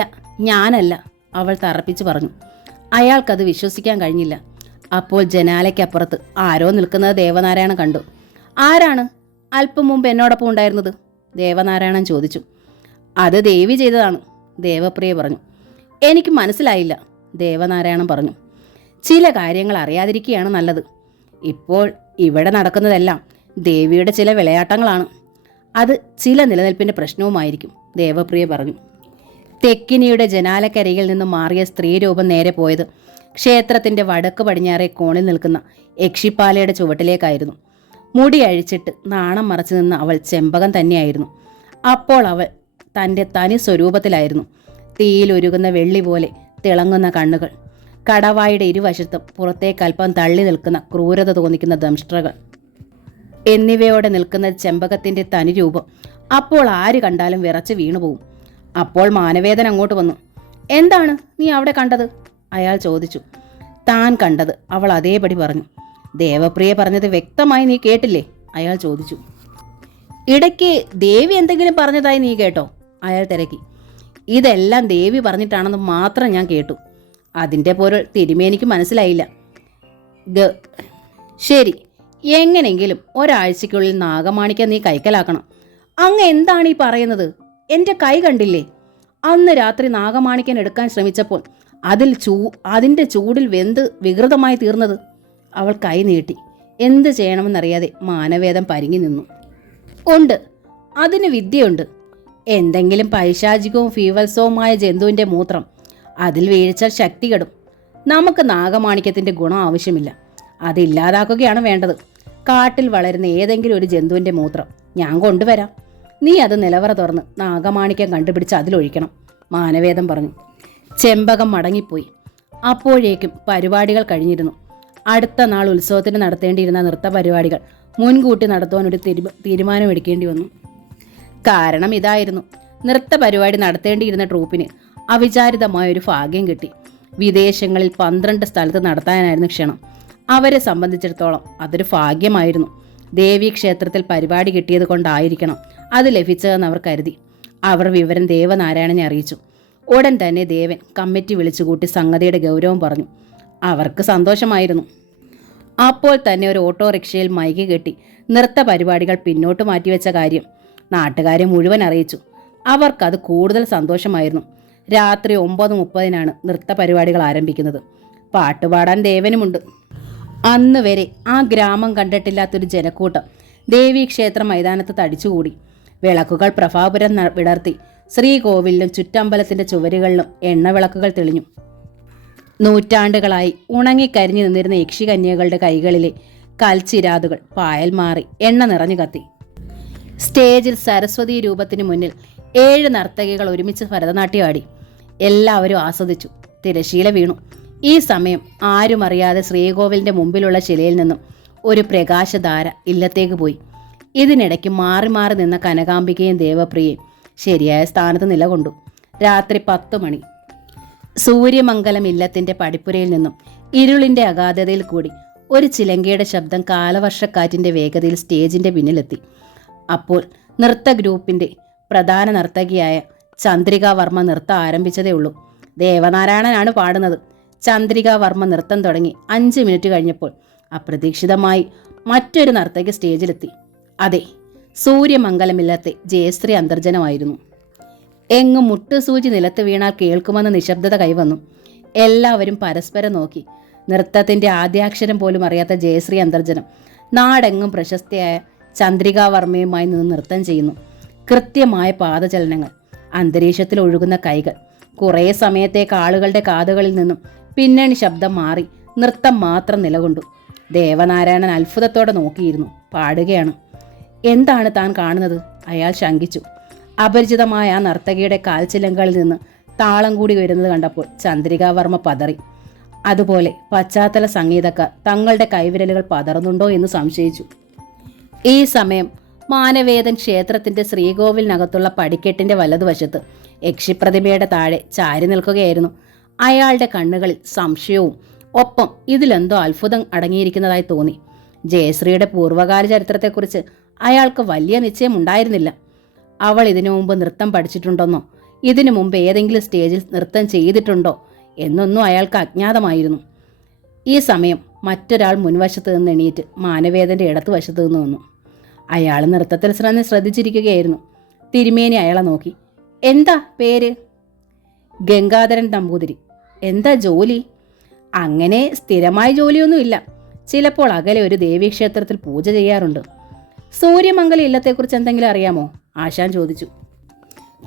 ഞാനല്ല, അവൾ തറപ്പിച്ചു പറഞ്ഞു. അയാൾക്കത് വിശ്വസിക്കാൻ കഴിഞ്ഞില്ല. അപ്പോൾ ജനാലയ്ക്കപ്പുറത്ത് ആരോ നിൽക്കുന്നത് ദേവനാരായണൻ കണ്ടു. ആരാണ് അല്പം മുമ്പ് എന്നോടൊപ്പം ഉണ്ടായിരുന്നത്? ദേവനാരായണൻ ചോദിച്ചു. അത് ദേവി ചെയ്തതാണ്, ദേവപ്രിയ പറഞ്ഞു. എനിക്ക് മനസ്സിലായില്ല, ദേവനാരായണൻ പറഞ്ഞു. ചില കാര്യങ്ങൾ അറിയാതിരിക്കുകയാണ് നല്ലത്. ഇപ്പോൾ ഇവിടെ നടക്കുന്നതെല്ലാം ദേവിയുടെ ചില വിളയാട്ടങ്ങളാണ്. അത് ചില നിലനിൽപ്പിൻ്റെ പ്രശ്നവുമായിരിക്കും, ദേവപ്രിയ പറഞ്ഞു. തെക്കിനിയുടെ ജനാലക്കരികിൽ നിന്നും മാറിയ സ്ത്രീരൂപം നേരെ പോയത് ക്ഷേത്രത്തിൻ്റെ വടക്ക് പടിഞ്ഞാറേ കോണിൽ നിൽക്കുന്ന യക്ഷിപ്പാലയുടെ ചുവട്ടിലേക്കായിരുന്നു. മുടി അഴിച്ചിട്ട് നാണം മറച്ചു നിന്ന അവൾ ചെമ്പകം തന്നെയായിരുന്നു. അപ്പോൾ അവൾ തൻ്റെ തനി സ്വരൂപത്തിലായിരുന്നു. തീയിലൊരുകുന്ന വെള്ളി പോലെ തിളങ്ങുന്ന കണ്ണുകൾ, കടവായുടെ ഇരുവശത്തും പുറത്തേക്കൽപ്പം തള്ളി നിൽക്കുന്ന ക്രൂരത തോന്നിക്കുന്ന ദംഷ്ട്രകൾ എന്നിവയോടെ നിൽക്കുന്ന ചെമ്പകത്തിൻ്റെ തനി രൂപം അപ്പോൾ ആര് കണ്ടാലും വിറച്ച് വീണുപോകും. അപ്പോൾ മാനവേദൻ അങ്ങോട്ട് വന്നു. എന്താണ് നീ അവിടെ കണ്ടത്? അയാൾ ചോദിച്ചു. താൻ കണ്ടത് അവൾ അതേപടി പറഞ്ഞു. ദേവപ്രിയ പറഞ്ഞത് വ്യക്തമായി നീ കേട്ടില്ലേ? അയാൾ ചോദിച്ചു. ഇടയ്ക്ക് ദേവി എന്തെങ്കിലും പറഞ്ഞതായി നീ കേട്ടോ? അയാൾ തിരക്കി. ഇതെല്ലാം ദേവി പറഞ്ഞിട്ടാണെന്ന് മാത്രം ഞാൻ കേട്ടു. അതിൻ്റെ പൊരുൾ തിരുമേനിക്ക് മനസ്സിലായില്ല. ശരി, എങ്ങനെങ്കിലും ഒരാഴ്ചയ്ക്കുള്ളിൽ നാഗമാണിക്ക നീ കൈക്കലാക്കണം. അങ്ങ് എന്താണ് ഈ പറയുന്നത്? എൻ്റെ കൈ കണ്ടില്ലേ? അന്ന് രാത്രി നാഗമാണിക്യൻ എടുക്കാൻ ശ്രമിച്ചപ്പോൾ അതിൻ്റെ ചൂടിൽ വെന്ത് വികൃതമായി തീർന്നത്. അവൾ കൈ നീട്ടി. എന്ത് ചെയ്യണമെന്നറിയാതെ മാനവേദം പരിങ്ങി നിന്നു. ഉണ്ട്, അതിന് വിദ്യയുണ്ട്. എന്തെങ്കിലും പൈശാചികവും ഫീവത്സവുമായ ജന്തുവിൻ്റെ മൂത്രം അതിൽ വീഴ്ചാൽ ശക്തി കെടും. നമുക്ക് നാഗമാണിക്യത്തിൻ്റെ ഗുണം ആവശ്യമില്ല, അതില്ലാതാക്കുകയാണ് വേണ്ടത്. കാട്ടിൽ വളരുന്ന ഏതെങ്കിലും ഒരു ജന്തുവിൻ്റെ മൂത്രം ഞാൻ കൊണ്ടുവരാം. നീ അത് നിലവറ തുറന്ന് നാഗമാണിക്യം കണ്ടുപിടിച്ച് അതിലൊഴിക്കണം, മാനവേദം പറഞ്ഞു. ചെമ്പകം മടങ്ങിപ്പോയി. അപ്പോഴേക്കും പരിപാടികൾ കഴിഞ്ഞിരുന്നു. അടുത്ത നാൾ ഉത്സവത്തിന് നടത്തേണ്ടിയിരുന്ന നൃത്ത പരിപാടികൾ മുൻകൂട്ടി നടത്തുവാനൊരു തീരുമാനമെടുക്കേണ്ടി വന്നു. കാരണം ഇതായിരുന്നു, നൃത്ത പരിപാടി നടത്തേണ്ടിയിരുന്ന ട്രൂപ്പിന് അവിചാരിതമായൊരു ഭാഗ്യം കിട്ടി. വിദേശങ്ങളിൽ 12 സ്ഥലത്ത് നടത്താനായിരുന്നു ക്ഷണം. അവരെ സംബന്ധിച്ചിടത്തോളം അതൊരു ഭാഗ്യമായിരുന്നു. ദേവീക്ഷേത്രത്തിൽ പരിപാടി കിട്ടിയത് കൊണ്ടായിരിക്കണം അത് ലഭിച്ചതെന്ന് അവർ കരുതി. അവർ വിവരം ദേവനാരായണനെ അറിയിച്ചു. ഉടൻ തന്നെ ദേവൻ കമ്മിറ്റി വിളിച്ചുകൂട്ടി സംഗതിയുടെ ഗൗരവം പറഞ്ഞു. അവർക്ക് സന്തോഷമായിരുന്നു. അപ്പോൾ തന്നെ ഒരു ഓട്ടോറിക്ഷയിൽ മൈക്ക് കെട്ടി നൃത്ത പരിപാടികൾ പിന്നോട്ട് മാറ്റിവെച്ച കാര്യം നാട്ടുകാരെ മുഴുവൻ അറിയിച്ചു. അവർക്കത് കൂടുതൽ സന്തോഷമായിരുന്നു. രാത്രി 9:30 നൃത്ത പരിപാടികൾ ആരംഭിക്കുന്നത്. പാട്ടുപാടാൻ ദേവനുമുണ്ട്. അന്ന് വരെ ആ ഗ്രാമം കണ്ടിട്ടില്ലാത്തൊരു ജനക്കൂട്ടം ദേവീക്ഷേത്ര മൈതാനത്ത് തടിച്ചുകൂടി. വിളക്കുകൾ പ്രഭാപുരം വിടർത്തി. ശ്രീകോവിലിലും ചുറ്റമ്പലത്തിൻ്റെ ചുവരുകളിലും എണ്ണവിളക്കുകൾ തെളിഞ്ഞു. നൂറ്റാണ്ടുകളായി ഉണങ്ങിക്കരിഞ്ഞു നിന്നിരുന്ന യക്ഷികന്യകളുടെ കൈകളിലെ കൽച്ചിരാതുകൾ പായൽ മാറി എണ്ണ നിറഞ്ഞു കത്തി. സ്റ്റേജിൽ സരസ്വതി രൂപത്തിന് മുന്നിൽ 7 നർത്തകികൾ ഒരുമിച്ച് ഭരതനാട്യം ആടി. എല്ലാവരും ആസ്വദിച്ചു. തിരശീല വീണു. ഈ സമയം ആരും അറിയാതെ ശ്രീകോവിലിൻ്റെ മുമ്പിലുള്ള ശിലയിൽ നിന്നും ഒരു പ്രകാശധാര ഇല്ലത്തേക്ക് പോയി. ഇതിനിടയ്ക്ക് മാറി മാറി നിന്ന കനകാംബികയും ദേവപ്രിയയും ശരിയായ സ്ഥാനത്ത് നിലകൊണ്ടു. രാത്രി 10 മണി. സൂര്യമംഗലം ഇല്ലത്തിൻ്റെ പടിപ്പുരയിൽ നിന്നും ഇരുളിൻ്റെ അഗാധതയിൽ കൂടി ഒരു ചിലങ്കയുടെ ശബ്ദം കാലവർഷക്കാറ്റിൻ്റെ വേഗതയിൽ സ്റ്റേജിൻ്റെ പിന്നിലെത്തി. അപ്പോൾ നൃത്ത ഗ്രൂപ്പിൻ്റെ പ്രധാന നർത്തകിയായ ചന്ദ്രികാ വർമ്മ നൃത്തം ആരംഭിച്ചതേ ഉള്ളൂ. ദേവനാരായണനാണ് പാടുന്നത്. ചന്ദ്രികാ വർമ്മ നൃത്തം തുടങ്ങി 5 മിനിറ്റ് കഴിഞ്ഞപ്പോൾ അപ്രതീക്ഷിതമായി മറ്റൊരു നർത്തകി സ്റ്റേജിലെത്തി. അതെ, സൂര്യമംഗലമില്ലത്തെ ജയശ്രീ അന്തർജനമായിരുന്നു. എങ്ങും മുട്ടുസൂചി നിലത്ത് വീണാൽ കേൾക്കുമെന്ന നിശബ്ദത കൈവന്നു. എല്ലാവരും പരസ്പരം നോക്കി. നൃത്തത്തിൻ്റെ ആദ്യാക്ഷരം പോലും അറിയാത്ത ജയശ്രീ അന്തർജനം നാടെങ്ങും പ്രശസ്തയായ ചന്ദ്രികാ വർമ്മയുമായി നിന്ന് നൃത്തം ചെയ്യുന്നു. കൃത്യമായ പാദചലനങ്ങൾ, അന്തരീക്ഷത്തിൽ ഒഴുകുന്ന കൈകൾ. കുറേ സമയത്തേക്ക് ആളുകളുടെ കാതുകളിൽ നിന്നും പിന്നണി ശബ്ദം മാറി നൃത്തം മാത്രം നിലകൊണ്ടു. ദേവനാരായണൻ അത്ഭുതത്തോടെ നോക്കിയിരുന്നു. പാടുകയാണ്. എന്താണ് താൻ കാണുന്നത്? അയാൾ ശങ്കിച്ചു. അപരിചിതമായ ആ നർത്തകിയുടെ കാൽച്ചിലങ്കളിൽ നിന്ന് താളം കൂടി വരുന്നത് കണ്ടപ്പോൾ ചന്ദ്രികാ വർമ്മ പതറി. അതുപോലെ പശ്ചാത്തല സംഗീതക്കാർ തങ്ങളുടെ കൈവിരലുകൾ പതറുന്നുണ്ടോ എന്ന് സംശയിച്ചു. ഈ സമയം മാനവേദൻ ക്ഷേത്രത്തിൻ്റെ ശ്രീകോവിലിനകത്തുള്ള പടിക്കെട്ടിൻ്റെ വലതുവശത്ത് യക്ഷിപ്രതിമയുടെ താഴെ ചാരി നിൽക്കുകയായിരുന്നു. അയാളുടെ കണ്ണുകളിൽ സംശയവും ഒപ്പം ഇതിലെന്തോ അത്ഭുതം അടങ്ങിയിരിക്കുന്നതായി തോന്നി. ജയശ്രീയുടെ പൂർവ്വകാല ചരിത്രത്തെക്കുറിച്ച് അയാൾക്ക് വലിയ നിശ്ചയം ഉണ്ടായിരുന്നില്ല. അവൾ ഇതിനു മുമ്പ് നൃത്തം പഠിച്ചിട്ടുണ്ടെന്നോ ഇതിനു മുമ്പ് ഏതെങ്കിലും സ്റ്റേജിൽ നൃത്തം ചെയ്തിട്ടുണ്ടോ എന്നൊന്നും അയാൾക്ക് അജ്ഞാതമായിരുന്നു. ഈ സമയം മറ്റൊരാൾ മുൻവശത്ത് നിന്ന് എണീറ്റ് മാനവേദൻ്റെ ഇടത്തുവശത്ത് നിന്ന് വന്നു. അയാൾ നൃത്തത്തിൽ ശ്രദ്ധിച്ചിരിക്കുകയായിരുന്നു. തിരുമേനി അയാളെ നോക്കി. എന്താ പേര്? ഗംഗാധരൻ നമ്പൂതിരി. എന്താ ജോലി? അങ്ങനെ സ്ഥിരമായ ജോലിയൊന്നുമില്ല. ചിലപ്പോൾ അകലെ ഒരു ദേവീക്ഷേത്രത്തിൽ പൂജ ചെയ്യാറുണ്ട്. സൂര്യമംഗലം ഇല്ലത്തെക്കുറിച്ച് എന്തെങ്കിലും അറിയാമോ? ആശാൻ ചോദിച്ചു.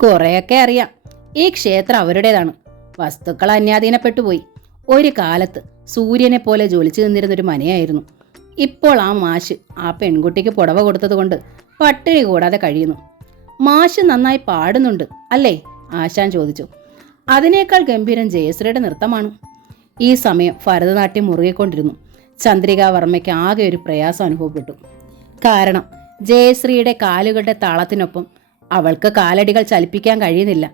കുറേയൊക്കെ അറിയാം. ഈ ക്ഷേത്രം അവരുടേതാണ്. വസ്തുക്കൾ അന്യാധീനപ്പെട്ടുപോയി. ഒരു കാലത്ത് സൂര്യനെ പോലെ ജ്വലിച്ചു നിന്നിരുന്നൊരു മനയായിരുന്നു. ഇപ്പോൾ ആ മാഷ് ആ പെൺകുട്ടിക്ക് പുടവ കൊടുത്തതുകൊണ്ട് പട്ടിണി കൂടാതെ കഴിയുന്നു. മാഷ് നന്നായി പാടുന്നുണ്ട് അല്ലേ? ആശാൻ ചോദിച്ചു. അതിനേക്കാൾ ഗംഭീരം ജയശ്രീയുടെ നൃത്തമാണ്. ഈ സമയം ഭരതനാട്യം മുറുകിക്കൊണ്ടിരുന്നു. ചന്ദ്രികാ വർമ്മയ്ക്ക് ആകെ ഒരു പ്രയാസം അനുഭവപ്പെട്ടു. കാരണം ജയശ്രീയുടെ കാലുകളുടെ താളത്തിനൊപ്പം അവൾക്ക് കാലടികൾ ചലിപ്പിക്കാൻ കഴിയുന്നില്ല.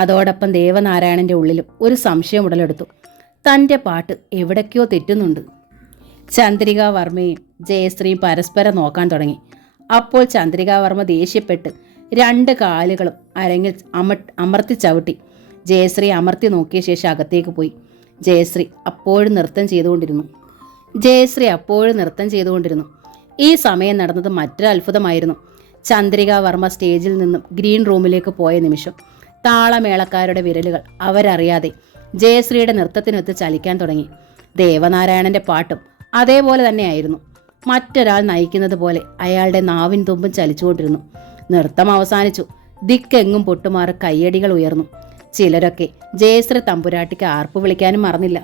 അതോടൊപ്പം ദേവനാരായണൻ്റെ ഉള്ളിലും ഒരു സംശയം ഉടലെടുത്തു. തൻ്റെ പാട്ട് എവിടേക്കോ തെറ്റുന്നുണ്ട്. ചന്ദ്രികാ വർമ്മയും ജയശ്രീയും പരസ്പരം നോക്കാൻ തുടങ്ങി. അപ്പോൾ ചന്ദ്രികാ വർമ്മ ദേഷ്യപ്പെട്ട് 2 കാലുകളും അരങ്ങിൽ അമർത്തി ചവിട്ടി. ജയശ്രീ അമർത്തി നോക്കിയ ശേഷം അകത്തേക്ക് പോയി. ജയശ്രീ അപ്പോഴും നൃത്തം ചെയ്തുകൊണ്ടിരുന്നു. ഈ സമയം നടന്നത് മറ്റൊരു അത്ഭുതമായിരുന്നു. ചന്ദ്രികാ വർമ്മ സ്റ്റേജിൽ നിന്നും ഗ്രീൻ റൂമിലേക്ക് പോയ നിമിഷം താളമേളക്കാരുടെ വിരലുകൾ അവരറിയാതെ ജയശ്രീയുടെ നൃത്തത്തിനൊത്ത് ചലിക്കാൻ തുടങ്ങി. ദേവനാരായണന്റെ പാട്ടും അതേപോലെ തന്നെയായിരുന്നു. മറ്റൊരാൾ നയിക്കുന്നത് പോലെ അയാളുടെ നാവിൻ തുമ്പും ചലിച്ചുകൊണ്ടിരുന്നു. നൃത്തം അവസാനിച്ചു. ദിക്കെങ്ങും പൊട്ടുമാറി കയ്യടികൾ ഉയർന്നു. ചിലരൊക്കെ ജയശ്രീ തമ്പുരാട്ടിക്ക് ആർപ്പ് വിളിക്കാനും മറന്നില്ല.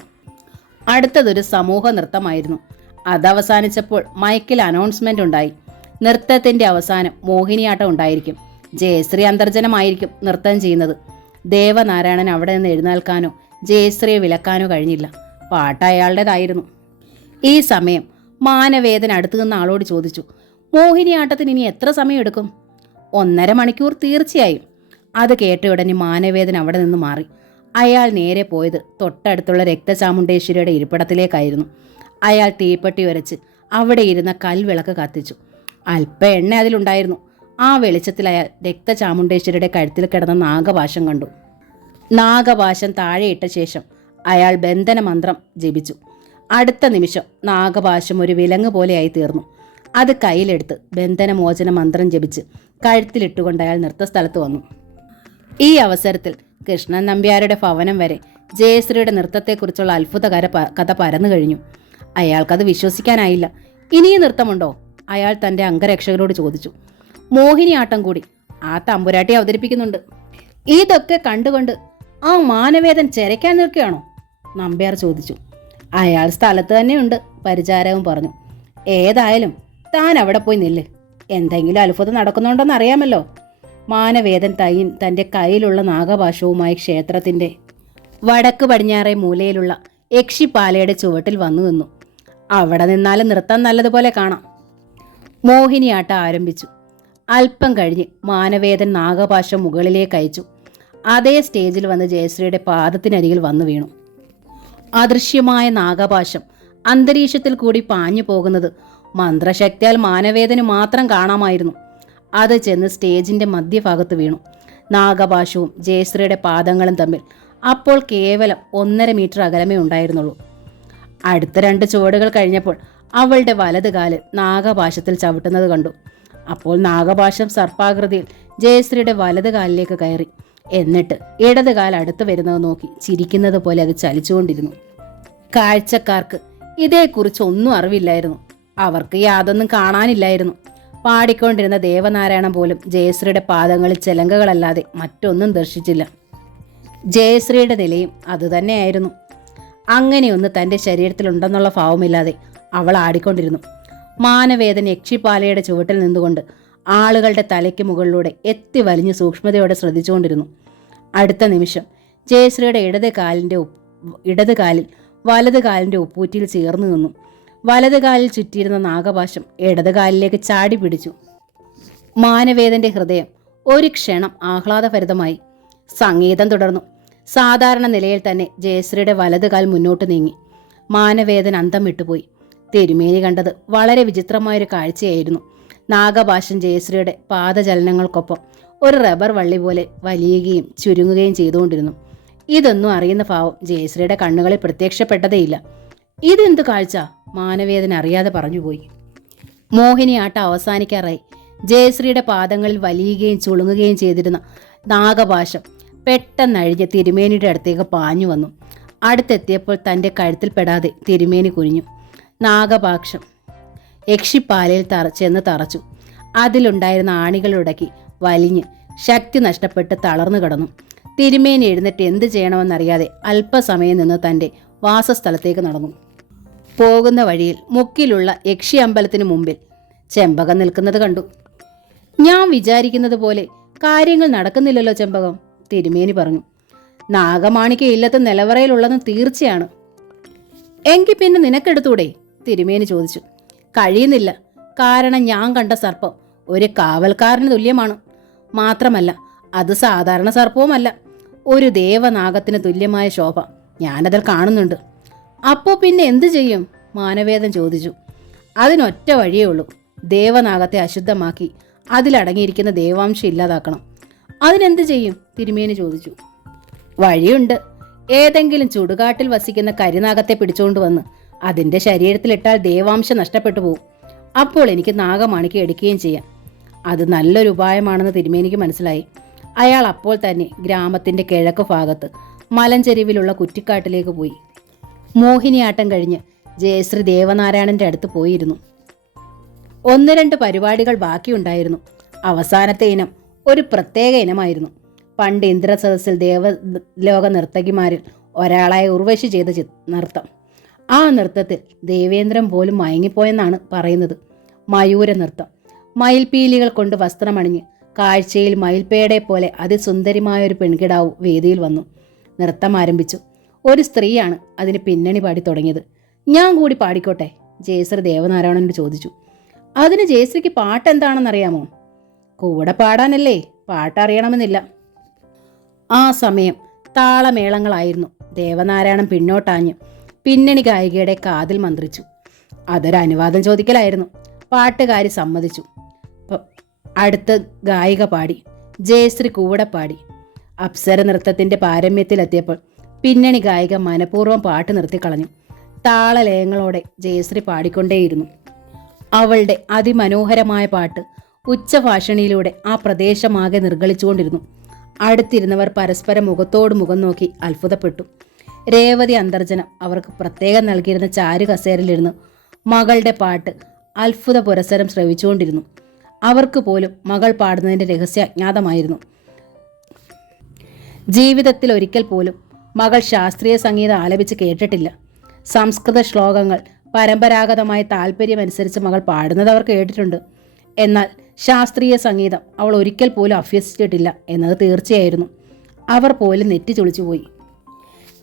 അടുത്തതൊരു സമൂഹ നൃത്തമായിരുന്നു. അതവസാനിച്ചപ്പോൾ മൈക്കിൽ അനൗൺസ്മെന്റ് ഉണ്ടായി. നൃത്തത്തിന്റെ അവസാനം മോഹിനിയാട്ടം ഉണ്ടായിരിക്കും. ജയശ്രീ അന്തർജനമായിരിക്കും നൃത്തം ചെയ്യുന്നത്. ദേവനാരായണൻ അവിടെ നിന്ന് എഴുന്നേൽക്കാനോ ജയശ്രീയെ വിലക്കാനോ കഴിഞ്ഞില്ല. പാട്ട് അയാളുടേതായിരുന്നു. ഈ സമയം മാനവേദൻ അടുത്തു നിന്ന് ആളോട് ചോദിച്ചു, മോഹിനിയാട്ടത്തിന് ഇനി എത്ര സമയം എടുക്കും? 1.5 മണിക്കൂർ തീർച്ചയായും. അത് കേട്ട ഉടനെ മാനവേദൻ അവിടെ നിന്ന് മാറി. അയാൾ നേരെ പോയത് തൊട്ടടുത്തുള്ള രക്തചാമുണ്ടേശ്വരിയുടെ ഇരിപ്പിടത്തിലേക്കായിരുന്നു. അയാൾ തീപ്പെട്ടി ഉരച്ച് അവിടെ ഇരുന്ന കൽവിളക്ക് കത്തിച്ചു. അല്പ എണ്ണ അതിലുണ്ടായിരുന്നു. ആ വെളിച്ചത്തിൽ അയാൾ രക്തചാമുണ്ടേശ്വരിയുടെ കഴുത്തിൽ കിടന്ന നാഗപാശം കണ്ടു. നാഗപാശം താഴെയിട്ട ശേഷം അയാൾ ബന്ധന മന്ത്രം ജപിച്ചു. അടുത്ത നിമിഷം നാഗപാശം ഒരു വിലങ്ങ് പോലെയായി തീർന്നു. അത് കയ്യിലെടുത്ത് ബന്ധനമോചന മന്ത്രം ജപിച്ച് കഴുത്തിലിട്ടുകൊണ്ട് അയാൾ നൃത്തസ്ഥലത്ത് വന്നു. ഈ അവസരത്തിൽ കൃഷ്ണൻ നമ്പ്യാരുടെ ഭവനം വരെ ജയശ്രീയുടെ നൃത്തത്തെക്കുറിച്ചുള്ള അത്ഭുതകര കഥ പരന്നു കഴിഞ്ഞു. അയാൾക്കത് വിശ്വസിക്കാനായില്ല. ഇനിയും നൃത്തമുണ്ടോ? അയാൾ തൻ്റെ അംഗരക്ഷകരോട് ചോദിച്ചു. മോഹിനിയാട്ടം കൂടി ആ തമ്പുരാട്ടി അവതരിപ്പിക്കുന്നുണ്ട്. ഇതൊക്കെ കണ്ടുകൊണ്ട് ആ മാനവേദൻ ചെരയ്ക്കാൻ നിൽക്കുകയാണോ? നമ്പ്യാർ ചോദിച്ചു. അയാൾ സ്ഥലത്ത് തന്നെയുണ്ട്, പരിചാരകൻ പറഞ്ഞു. ഏതായാലും താൻ അവിടെ പോയി നില്ല്. എന്തെങ്കിലും അത്ഭുതം നടക്കുന്നുണ്ടെന്ന് അറിയാമല്ലോ. മാനവേദൻ തൻ്റെ കയ്യിലുള്ള നാഗപാശവുമായി ക്ഷേത്രത്തിൻ്റെ വടക്ക് പടിഞ്ഞാറേ മൂലയിലുള്ള യക്ഷിപ്പാലയുടെ ചുവട്ടിൽ വന്നു നിന്നു. അവിടെ നിന്നാലും നൃത്തം നല്ലതുപോലെ കാണാം. മോഹിനിയാട്ടം ആരംഭിച്ചു. അല്പം കഴിഞ്ഞ് മാനവേദൻ നാഗപാശം മുകളിലേക്ക് അയച്ചു. അതേ സ്റ്റേജിൽ വന്ന് ജയശ്രീയുടെ പാദത്തിനരികിൽ വന്നു വീണു. അദൃശ്യമായ നാഗപാശം അന്തരീക്ഷത്തിൽ കൂടി പാഞ്ഞു പോകുന്നത് മന്ത്രശക്തിയാൽ മാനവേദന് മാത്രം കാണാമായിരുന്നു. അത് ചെന്ന് സ്റ്റേജിന്റെ മധ്യഭാഗത്ത് വീണു. നാഗപാശവും ജയശ്രീയുടെ പാദങ്ങളും തമ്മിൽ അപ്പോൾ കേവലം 1.5 മീറ്റർ അകലമേ ഉണ്ടായിരുന്നുള്ളൂ. അടുത്ത 2 ചുവടുകൾ കഴിഞ്ഞപ്പോൾ അവളുടെ വലത് കാല് നാഗപാശത്തിൽ ചവിട്ടുന്നത് കണ്ടു. അപ്പോൾ നാഗപാശം സർപ്പാകൃതിയിൽ ജയശ്രീയുടെ വലത് കാലിലേക്ക് കയറി. എന്നിട്ട് ഇടത് കാൽ അടുത്ത് വരുന്നത് നോക്കി ചിരിക്കുന്നത് പോലെ അത് ചലിച്ചുകൊണ്ടിരുന്നു. കാഴ്ചക്കാർക്ക് ഇതേക്കുറിച്ച് ഒന്നും അറിവില്ലായിരുന്നു. അവർക്ക് യാതൊന്നും കാണാനില്ലായിരുന്നു. പാടിക്കൊണ്ടിരുന്ന ദേവനാരായണൻ പോലും ജയശ്രീയുടെ പാദങ്ങളിൽ ചെലങ്കകളല്ലാതെ മറ്റൊന്നും ദർശിച്ചില്ല. ജയശ്രീയുടെ നിലയും അതുതന്നെയായിരുന്നു. അങ്ങനെയൊന്ന് തൻ്റെ ശരീരത്തിലുണ്ടെന്നുള്ള ഭാവമില്ലാതെ അവൾ ആടിക്കൊണ്ടിരുന്നു. മാനവേദൻ യക്ഷിപ്പാലയുടെ ചുവട്ടിൽ നിന്നുകൊണ്ട് ആളുകളുടെ തലയ്ക്ക് മുകളിലൂടെ എത്തി വലിഞ്ഞ് സൂക്ഷ്മതയോടെ ശ്രദ്ധിച്ചുകൊണ്ടിരുന്നു. അടുത്ത നിമിഷം ജയശ്രീയുടെ ഇടത് കാലിൽ വലത് കാലിൻ്റെ ഉപ്പൂറ്റിയിൽ ചേർന്ന് നിന്നു. വലത് കാലിൽ ചുറ്റിയിരുന്ന നാഗപാശം ഇടത് കാലിലേക്ക് ചാടി പിടിച്ചു. മാനവേദന്റെ ഹൃദയം ഒരു ക്ഷണം ആഹ്ലാദഭരിതമായി. സംഗീതം തുടർന്നു. സാധാരണ നിലയിൽ തന്നെ ജയശ്രീയുടെ വലത് കാൽ മുന്നോട്ട് നീങ്ങി. മാനവേദൻ അന്തം വിട്ടുപോയി. തിരുമേനി കണ്ടത് വളരെ വിചിത്രമായൊരു കാഴ്ചയായിരുന്നു. നാഗപാശം ജയശ്രീയുടെ പാദചലനങ്ങൾക്കൊപ്പം ഒരു റബ്ബർ വള്ളി പോലെ വലിയുകയും ചുരുങ്ങുകയും ചെയ്തുകൊണ്ടിരുന്നു. ഇതൊന്നും അറിയുന്ന ഭാവം ജയശ്രീയുടെ കണ്ണുകളിൽ പ്രത്യക്ഷപ്പെട്ടതേയില്ല. ഇതെന്ത് കാഴ്ച? മാനവേദന അറിയാതെ പറഞ്ഞുപോയി. മോഹിനിയാട്ടം അവസാനിക്കാറായി. ജയശ്രീയുടെ പാദങ്ങളിൽ വലിയുകയും ചുളുങ്ങുകയും ചെയ്തിരുന്ന നാഗപാശം പെട്ടെന്നഴിഞ്ഞ് തിരുമേനിയുടെ അടുത്തേക്ക് പാഞ്ഞു വന്നു. അടുത്തെത്തിയപ്പോൾ തൻ്റെ കഴുത്തിൽപ്പെടാതെ തിരുമേനി കുനിഞ്ഞു. നാഗപാശം യക്ഷിപ്പാലയിൽ ചെന്ന് തറച്ചു. അതിലുണ്ടായിരുന്ന ആണികളുടക്കി വലിഞ്ഞ് ശക്തി നഷ്ടപ്പെട്ട് തളർന്നു കിടന്നു. തിരുമേനി എഴുന്നേറ്റ് എന്ത് ചെയ്യണമെന്നറിയാതെ അല്പസമയം നിന്ന് തൻ്റെ വാസസ്ഥലത്തേക്ക് നടന്നു. പോകുന്ന വഴിയിൽ മുക്കിലുള്ള യക്ഷി അമ്പലത്തിന് മുമ്പിൽ ചെമ്പകം നിൽക്കുന്നത് കണ്ടു. ഞാൻ വിചാരിക്കുന്നത് പോലെ കാര്യങ്ങൾ നടക്കുന്നില്ലല്ലോ ചെമ്പകം, തിരുമേനി പറഞ്ഞു. നാഗമാണിക്യ ഇല്ലത്ത് നിലവറയിലുള്ളതെന്ന് തീർച്ചയാണ്. എങ്കിൽ പിന്നെ നിനക്കെടുത്തൂടെ? തിരുമേനി ചോദിച്ചു. കഴിയുന്നില്ല. കാരണം ഞാൻ കണ്ട സർപ്പം ഒരു കാവൽക്കാരന് തുല്യമാണ്. മാത്രമല്ല അത് സാധാരണ സർപ്പവുമല്ല, ഒരു ദേവനാഗത്തിന് തുല്യമായ ശോഭ ഞാനതിൽ കാണുന്നുണ്ട്. അപ്പോൾ പിന്നെ എന്തു ചെയ്യും? മാനവേദൻ ചോദിച്ചു. അതിനൊറ്റ വഴിയേ ഉള്ളൂ. ദേവനാഗത്തെ അശുദ്ധമാക്കി അതിലടങ്ങിയിരിക്കുന്ന ദേവാംശം ഇല്ലാതാക്കണം. അതിനെന്ത് ചെയ്യും? തിരുമേനി ചോദിച്ചു. വഴിയുണ്ട്. ഏതെങ്കിലും ചുടുകാട്ടിൽ വസിക്കുന്ന കരിനാഗത്തെ പിടിച്ചുകൊണ്ടുവന്ന് അതിൻ്റെ ശരീരത്തിലിട്ടാൽ ദേവാംശം നഷ്ടപ്പെട്ടു പോകും. അപ്പോൾ എനിക്ക് നാഗമാണിക്ക് എടുക്കുകയും ചെയ്യാം. അത് നല്ലൊരു ഉപായമാണെന്ന് തിരുമേനിക്ക് മനസ്സിലായി. അയാൾ അപ്പോൾ തന്നെ ഗ്രാമത്തിൻ്റെ കിഴക്ക് ഭാഗത്ത് മലഞ്ചെരിവിലുള്ള കുറ്റിക്കാട്ടിലേക്ക് പോയി. മോഹിനിയാട്ടം കഴിഞ്ഞ് ജയശ്രീ ദേവനാരായണൻ്റെ അടുത്ത് പോയിരുന്നു. 1-2 പരിപാടികൾ ബാക്കിയുണ്ടായിരുന്നു. അവസാനത്തെ ഇനം ഒരു പ്രത്യേക ഇനമായിരുന്നു. പണ്ട് ഇന്ദ്രസദസ്സിൽ ദേവലോക നർത്തകിമാരിൽ ഒരാളായ ഉർവശി ചെയ്ത നൃത്തം. ആ നൃത്തത്തിൽ ദേവേന്ദ്രൻ പോലും മയങ്ങിപ്പോയെന്നാണ് പറയുന്നത്. മയൂര നൃത്തം. മയിൽപീലികൾ കൊണ്ട് വസ്ത്രമണിഞ്ഞ് കാഴ്ചയിൽ മയിൽപേടെ പോലെ അതിസുന്ദരിമായൊരു പെൺകിടാവ് വേദിയിൽ വന്നു. നൃത്തം ആരംഭിച്ചു. ഒരു സ്ത്രീയാണ് അതിന് പിന്നണി പാടി തുടങ്ങിയത്. ഞാൻ കൂടി പാടിക്കോട്ടെ? ജയശ്രീ ദേവനാരായണനോട് ചോദിച്ചു. അതിന് ജയശ്രീക്ക് പാട്ട് എന്താണെന്നറിയാമോ? കൂടെ പാടാനല്ലേ, പാട്ടറിയണമെന്നില്ല. ആ സമയം താളമേളങ്ങളായിരുന്നു. ദേവനാരായണൻ പിന്നോട്ടാഞ്ഞ് പിന്നണി ഗായികയുടെ കാതിൽ മന്ത്രിച്ചു. അതൊരു അനുവാദം ചോദിക്കലായിരുന്നു. പാട്ടുകാരി സമ്മതിച്ചു. അടുത്ത് ഗായിക പാടി. ജയശ്രീ കൂടെ പാടി. അപ്സര നൃത്തത്തിൻ്റെ പാരമ്യത്തിലെത്തിയപ്പോൾ പിന്നണി ഗായിക മനഃപൂർവ്വം പാട്ട് നിർത്തിക്കളഞ്ഞു. താളലയങ്ങളോടെ ജയശ്രീ പാടിക്കൊണ്ടേയിരുന്നു. അവളുടെ അതിമനോഹരമായ പാട്ട് ഉച്ചഭാഷണിയിലൂടെ ആ പ്രദേശമാകെ നിർഗളിച്ചുകൊണ്ടിരുന്നു. അടുത്തിരുന്നവർ പരസ്പരം മുഖത്തോട് മുഖം നോക്കി അത്ഭുതപ്പെട്ടു. രേവതി അന്തർജനം അവർക്ക് പ്രത്യേകം നൽകിയിരുന്ന ചാരു കസേരയിലിരുന്ന് മകളുടെ പാട്ട് അത്ഭുത പുരസരം ശ്രവിച്ചുകൊണ്ടിരുന്നു. അവർക്ക് പോലും മകൾ പാടുന്നതിൻ്റെ രഹസ്യം അജ്ഞാതമായിരുന്നു. ജീവിതത്തിൽ ഒരിക്കൽ പോലും മകൾ ശാസ്ത്രീയ സംഗീതം ആലപിച്ച് കേട്ടിട്ടില്ല. സംസ്കൃത ശ്ലോകങ്ങൾ പരമ്പരാഗതമായ താല്പര്യമനുസരിച്ച് മകൾ പാടുന്നത് അവർ കേട്ടിട്ടുണ്ട്. എന്നാൽ ശാസ്ത്രീയ സംഗീതം അവൾ ഒരിക്കൽ പോലും അഭ്യസിച്ചിട്ടില്ല എന്നത് തീർച്ചയായിരുന്നു. അവർ പോലും നെറ്റി ചൊളിച്ചുപോയി.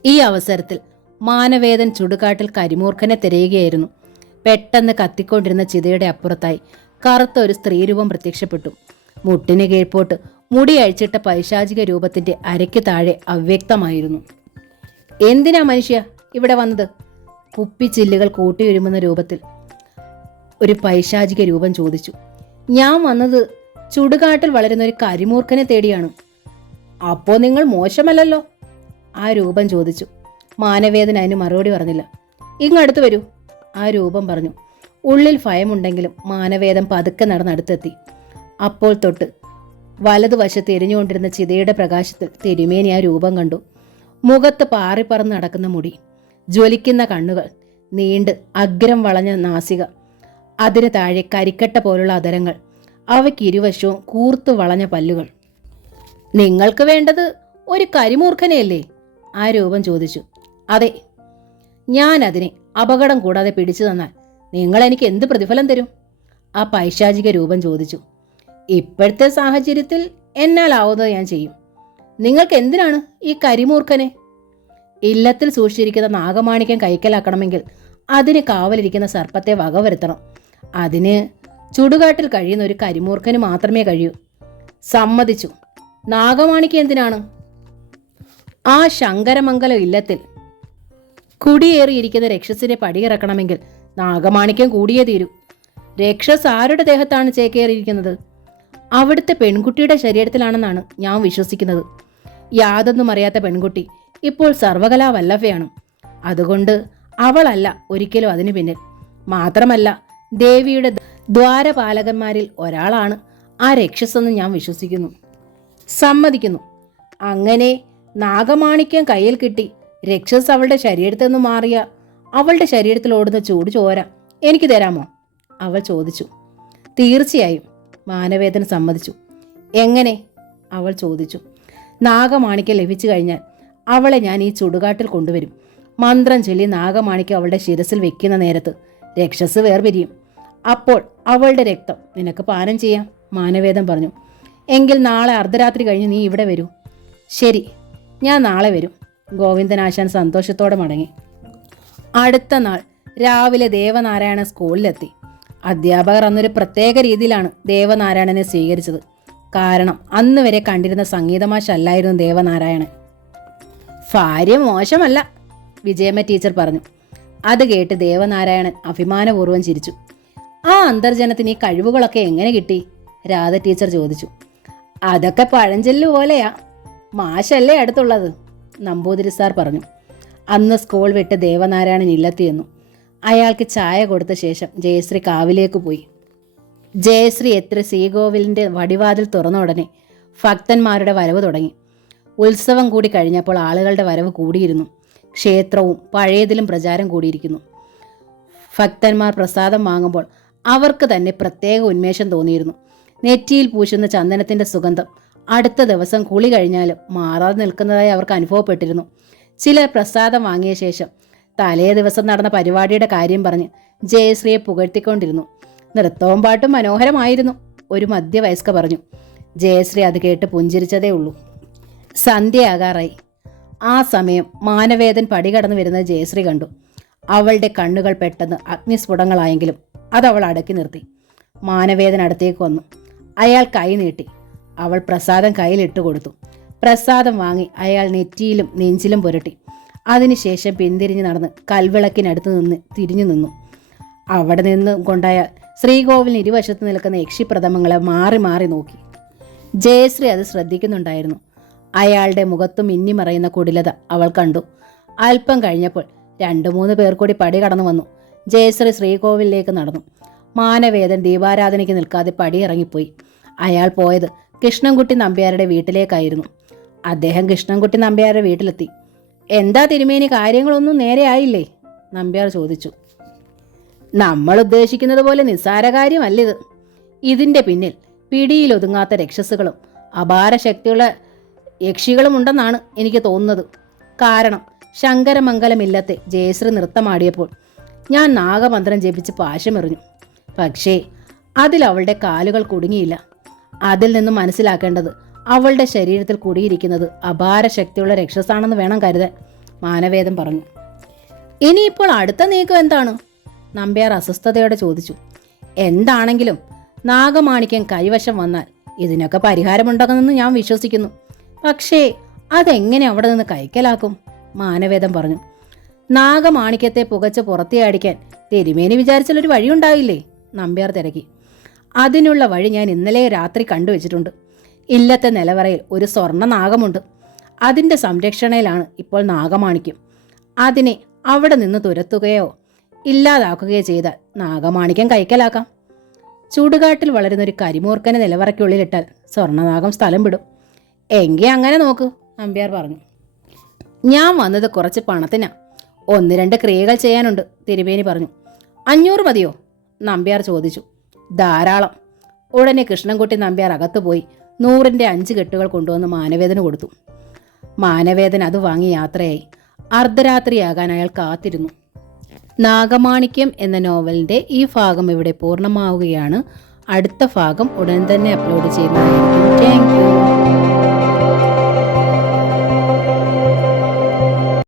ഈ അവസരത്തിൽ മാനവേദൻ ചുടുകാട്ടിൽ കരിമൂർഖനെ തിരയുകയായിരുന്നു. പെട്ടെന്ന് കത്തിക്കൊണ്ടിരുന്ന ചിതയുടെ അപ്പുറത്തായി കറുത്ത ഒരു സ്ത്രീരൂപം പ്രത്യക്ഷപ്പെട്ടു. മുട്ടിന് കീഴ്പോട്ട് മുടി അഴിച്ചിട്ട പൈശാചിക രൂപത്തിന്റെ അരയ്ക്ക് താഴെ അവ്യക്തമായിരുന്നു. എന്തിനാ മനുഷ്യ ഇവിടെ വന്നത്? കുപ്പിച്ചില്ലുകൾ കൂട്ടിയൊരുമുന്ന രൂപത്തിൽ ഒരു പൈശാചിക രൂപം ചോദിച്ചു. ഞാൻ വന്നത് ചുടുകാട്ടിൽ വളരുന്ന ഒരു കരിമൂർഖനെ തേടിയാണ്. അപ്പോ നിങ്ങൾ മോശമല്ലല്ലോ, ആ രൂപം ചോദിച്ചു. മാനവേദന അതിന് മറുപടി പറഞ്ഞില്ല. ഇങ്ങടുത്ത് വരൂ, ആ രൂപം പറഞ്ഞു. ഉള്ളിൽ ഭയമുണ്ടെങ്കിലും മാനവേദൻ പതുക്കെ നടന്നടുത്തെത്തി. അപ്പോൾ തൊട്ട് വലതുവശത്ത് എരിഞ്ഞുകൊണ്ടിരുന്ന ചിതയുടെ പ്രകാശത്തിൽ തിരുമേനി ആ രൂപം കണ്ടു. മുഖത്ത് പാറിപ്പറന്ന് നടക്കുന്ന മുടി, ജ്വലിക്കുന്ന കണ്ണുകൾ, നീണ്ട് അഗ്രം വളഞ്ഞ നാസിക, അതിന് താഴെ കരിക്കട്ട പോലുള്ള അധരങ്ങൾ, അവയ്ക്ക് ഇരുവശവും കൂർത്തു വളഞ്ഞ പല്ലുകൾ. നിങ്ങൾക്ക് വേണ്ടത് ഒരു കരിമൂർഖനെയല്ലേ? ആ രൂപം ചോദിച്ചു. അതെ, ഞാൻ അതിനെ അപകടം കൂടാതെ പിടിച്ചു തന്നാൽ നിങ്ങൾ എനിക്ക് എന്ത് പ്രതിഫലം തരും? ആ പൈശാചിക രൂപം ചോദിച്ചു. ഇപ്പോഴത്തെ സാഹചര്യത്തിൽ എന്നാലാവുന്നത് ഞാൻ ചെയ്യും. നിങ്ങൾക്ക് എന്തിനാണ് ഈ കരിമൂർഖനെ? ഇല്ലത്തിൽ സൂക്ഷിച്ചിരിക്കുന്ന നാഗമാണിക്യം കൈക്കലാക്കണമെങ്കിൽ അതിന് കാവലിരിക്കുന്ന സർപ്പത്തെ വകവരുത്തണം. അതിന് ചുടുകാട്ടിൽ കഴിയുന്ന ഒരു കരിമൂർഖന് മാത്രമേ കഴിയൂ. സമ്മതിച്ചു. നാഗമാണിക്യം എന്തിനാണ്? ആ ശങ്കരമംഗലം ഇല്ലത്തിൽ കുടിയേറിയിരിക്കുന്ന രക്ഷസിനെ പടിയിറക്കണമെങ്കിൽ നാഗമാണിക്യം കൂടിയേ തീരൂ. രക്ഷസ് ആരുടെ ദേഹത്താണ് ചേക്കേറിയിരിക്കുന്നത്? അവിടുത്തെ പെൺകുട്ടിയുടെ ശരീരത്തിലാണെന്നാണ് ഞാൻ വിശ്വസിക്കുന്നത്. യാതൊന്നും അറിയാത്ത പെൺകുട്ടി ഇപ്പോൾ സർവകലാ വല്ലഭയാണ്. അതുകൊണ്ട് അവളല്ല ഒരിക്കലും അതിനു പിന്നിൽ. മാത്രമല്ല, ദേവിയുടെ ദ്വാരപാലകന്മാരിൽ ഒരാളാണ് ആ രക്ഷസെന്ന് ഞാൻ വിശ്വസിക്കുന്നു. സമ്മതിക്കുന്നു. അങ്ങനെ നാഗമാണിക്യം കയ്യിൽ കിട്ടി രക്ഷസ് അവളുടെ ശരീരത്തിൽ നിന്ന് മാറിയ അവളുടെ ശരീരത്തിൽ ഓടുന്ന ചൂട് ചോര എനിക്ക് തരാമോ? അവൾ ചോദിച്ചു. തീർച്ചയായും, മാനവേദൻ സമ്മതിച്ചു. എങ്ങനെ? അവൾ ചോദിച്ചു. നാഗമാണിക്യം ലഭിച്ചു കഴിഞ്ഞാൽ അവളെ ഞാൻ ഈ ചുടുകാട്ടിൽ കൊണ്ടുവരും. മന്ത്രം ചൊല്ലി നാഗമാണിക്യം അവളുടെ ശിരസിൽ വെക്കുന്ന നേരത്ത് രക്ഷസ് വേർപിരിയും. അപ്പോൾ അവളുടെ രക്തം നിനക്ക് പാനം ചെയ്യാം, മാനവേദൻ പറഞ്ഞു. എങ്കിൽ നാളെ അർദ്ധരാത്രി കഴിഞ്ഞ് നീ ഇവിടെ വരൂ. ശരി, ഞാൻ നാളെ വരും. ഗോവിന്ദനാശാൻ സന്തോഷത്തോടെ മടങ്ങി. അടുത്ത നാൾ രാവിലെ ദേവനാരായണ സ്കൂളിലെത്തി. അധ്യാപകർ അന്നൊരു പ്രത്യേക രീതിയിലാണ് ദേവനാരായണനെ സ്വീകരിച്ചത്. കാരണം അന്ന് വരെ കണ്ടിരുന്ന സംഗീതമാശല്ലായിരുന്നു ദേവനാരായണൻ. ഭാര്യ മോശമല്ല, വിജയമ്മ ടീച്ചർ പറഞ്ഞു. അത് കേട്ട് ദേവനാരായണൻ അഭിമാനപൂർവ്വം ചിരിച്ചു. ആ അന്തർജനത്തിന് ഈ കഴിവുകളൊക്കെ എങ്ങനെ കിട്ടി? രാധ ടീച്ചർ ചോദിച്ചു. അതൊക്കെ പഴഞ്ചൊല്ല് പോലെയാ, മാഷല്ലേ അടുത്തുള്ളത്, നമ്പൂതിരി സാർ പറഞ്ഞു. അന്ന് സ്കൂൾ വിട്ട് ദേവനാരായണൻ ഇല്ലെത്തിയെന്നു. അയാൾക്ക് ചായ കൊടുത്ത ശേഷം ജയശ്രീ കാവിലേക്ക് പോയി. ജയശ്രീ എത്ര ശ്രീകോവിലിൻ്റെ വടിവാതിൽ തുറന്ന ഉടനെ ഭക്തന്മാരുടെ വരവ് തുടങ്ങി. ഉത്സവം കൂടി കഴിഞ്ഞപ്പോൾ ആളുകളുടെ വരവ് കൂടിയിരുന്നു. ക്ഷേത്രവും പഴയതിലും പ്രചാരം കൂടിയിരിക്കുന്നു. ഭക്തന്മാർ പ്രസാദം വാങ്ങുമ്പോൾ അവർക്ക് തന്നെ പ്രത്യേക ഉന്മേഷം തോന്നിയിരുന്നു. നെറ്റിയിൽ പൂശുന്ന ചന്ദനത്തിൻ്റെ സുഗന്ധം അടുത്ത ദിവസം കുളി കഴിഞ്ഞാലും മാറാതെ നിൽക്കുന്നതായി അവർക്ക് അനുഭവപ്പെട്ടിരുന്നു. ചിലർ പ്രസാദം വാങ്ങിയ ശേഷം തലേ ദിവസം നടന്ന പരിപാടിയുടെ കാര്യം പറഞ്ഞ് ജയശ്രീയെ പുകഴ്ത്തിക്കൊണ്ടിരുന്നു. നൃത്തവും പാട്ടും മനോഹരമായിരുന്നു, ഒരു മധ്യവയസ്ക പറഞ്ഞു. ജയശ്രീ അത് കേട്ട് പുഞ്ചിരിച്ചതേ ഉള്ളൂ. സന്ധ്യയാകാറായി. ആ സമയം മാനവേദൻ പടി കടന്നു വരുന്നത് ജയശ്രീ കണ്ടു. അവളുടെ കണ്ണുകൾ പെട്ടെന്ന് അഗ്നിസ്ഫുടങ്ങളായെങ്കിലും അതവൾ അടക്കി നിർത്തി. മാനവേദൻ അടുത്തേക്ക് വന്നു. അയാൾ കൈ നീട്ടി. അവൾ പ്രസാദം കയ്യിലിട്ട് കൊടുത്തു. പ്രസാദം വാങ്ങി അയാൾ നെറ്റിയിലും നെഞ്ചിലും പുരട്ടി. അതിനുശേഷം പിന്തിരിഞ്ഞ് നടന്ന് കൽവിളക്കിനടുത്ത് നിന്ന് തിരിഞ്ഞു നിന്നു. അവിടെ നിന്ന് കൊണ്ടയാൾ ശ്രീകോവിലിന് ഇരുവശത്ത് നിൽക്കുന്ന യക്ഷിപ്രഥമങ്ങളെ മാറി മാറി നോക്കി. ജയശ്രീ അത് ശ്രദ്ധിക്കുന്നുണ്ടായിരുന്നു. അയാളുടെ മുഖത്തും മിന്നിമറയുന്ന കുടിലത അവൾ കണ്ടു. അല്പം കഴിഞ്ഞപ്പോൾ 2-3 പേർ കൂടി പടി കടന്നു വന്നു. ജയശ്രീ ശ്രീകോവിലേക്ക് നടന്നു. മാനവേദൻ ദീപാരാധനയ്ക്ക് നിൽക്കാതെ പടി ഇറങ്ങിപ്പോയി. അയാൾ പോയത് കൃഷ്ണൻകുട്ടി നമ്പ്യാരുടെ വീട്ടിലേക്കായിരുന്നു. അദ്ദേഹം കൃഷ്ണൻകുട്ടി നമ്പ്യാരുടെ വീട്ടിലെത്തി. എന്താ തിരുമേനി, കാര്യങ്ങളൊന്നും നേരെ ആയില്ലേ? നമ്പ്യാർ ചോദിച്ചു. നമ്മൾ ഉദ്ദേശിക്കുന്നത് പോലെ നിസ്സാര കാര്യമല്ലിത്. ഇതിൻ്റെ പിന്നിൽ പിടിയിലൊതുങ്ങാത്ത രക്ഷസുകളും അപാര ശക്തിയുള്ള യക്ഷികളും ഉണ്ടെന്നാണ് എനിക്ക് തോന്നുന്നത്. കാരണം ശങ്കരമംഗലമില്ലത്തെ ജയശ്രീ നൃത്തമാടിയപ്പോൾ ഞാൻ നാഗമന്ത്രം ജപിച്ച് പാശമെറിഞ്ഞു. പക്ഷേ അതിൽ അവളുടെ കാലുകൾ കുടുങ്ങിയില്ല. അതിൽ നിന്നും മനസ്സിലാക്കേണ്ടത് അവളുടെ ശരീരത്തിൽ കുടിയിരിക്കുന്നത് അപാര ശക്തിയുള്ള രക്ഷസാണെന്ന് വേണം കരുതാൻ, മാനവേദൻ പറഞ്ഞു. ഇനിയിപ്പോൾ അടുത്ത നീക്കം എന്താണ്? നമ്പ്യാർ അസ്വസ്ഥതയോടെ ചോദിച്ചു. എന്താണെങ്കിലും നാഗമാണിക്യം കൈവശം വന്നാൽ ഇതിനൊക്കെ പരിഹാരമുണ്ടാകുമെന്ന് ഞാൻ വിശ്വസിക്കുന്നു. പക്ഷേ അതെങ്ങനെ അവിടെ നിന്ന് കൈക്കലാക്കും? മാനവേദൻ പറഞ്ഞു. നാഗമാണിക്യത്തെ പുകച്ച് പുറത്തേ അടിക്കാൻ തിരുമേനി വിചാരിച്ചാൽ ഒരു വഴിയുണ്ടാവില്ലേ? നമ്പ്യാർ തിരക്കി. അതിനുള്ള വഴി ഞാൻ ഇന്നലെ രാത്രി കണ്ടുവച്ചിട്ടുണ്ട്. ഇല്ലത്തെ നിലവറയിൽ ഒരു സ്വർണ്ണ നാഗമുണ്ട്. അതിൻ്റെ സംരക്ഷണയിലാണ് ഇപ്പോൾ നാഗമാണിക്യം. അതിനെ അവിടെ നിന്ന് തുരത്തുകയോ ഇല്ലാതാക്കുകയോ ചെയ്താൽ നാഗമാണിക്യം കൈക്കലാക്കാം. ചൂടുകാട്ടിൽ വളരുന്നൊരു കരിമൂർക്കനെ നിലവറയ്ക്കുള്ളിലിട്ടാൽ സ്വർണ്ണനാഗം സ്ഥലം വിടും. എങ്കിൽ അങ്ങനെ നോക്ക്, നമ്പ്യാർ പറഞ്ഞു. ഞാൻ വന്നത് കുറച്ച് പണത്തിനാ. 1-2 ക്രിയകൾ ചെയ്യാനുണ്ട്, തിരുമേനി പറഞ്ഞു. 500 മതിയോ? നമ്പ്യാർ ചോദിച്ചു. ധാരാളം. ഉടനെ കൃഷ്ണൻകുട്ടി നമ്പ്യാർ അകത്തുപോയി 100ന്റെ 5 കെട്ടുകൾ കൊണ്ടുവന്ന് മാനവേദന് കൊടുത്തു. മാനവേദൻ അത് വാങ്ങി യാത്രയായി. അർദ്ധരാത്രിയാകാൻ അയാൾ കാത്തിരുന്നു. നാഗമാണിക്യം എന്ന നോവലിൻ്റെ ഈ ഭാഗം ഇവിടെ പൂർണ്ണമാവുകയാണ്. അടുത്ത ഭാഗം ഉടൻ തന്നെ അപ്ലോഡ് ചെയ്യുന്നതായിരിക്കും. Thank you.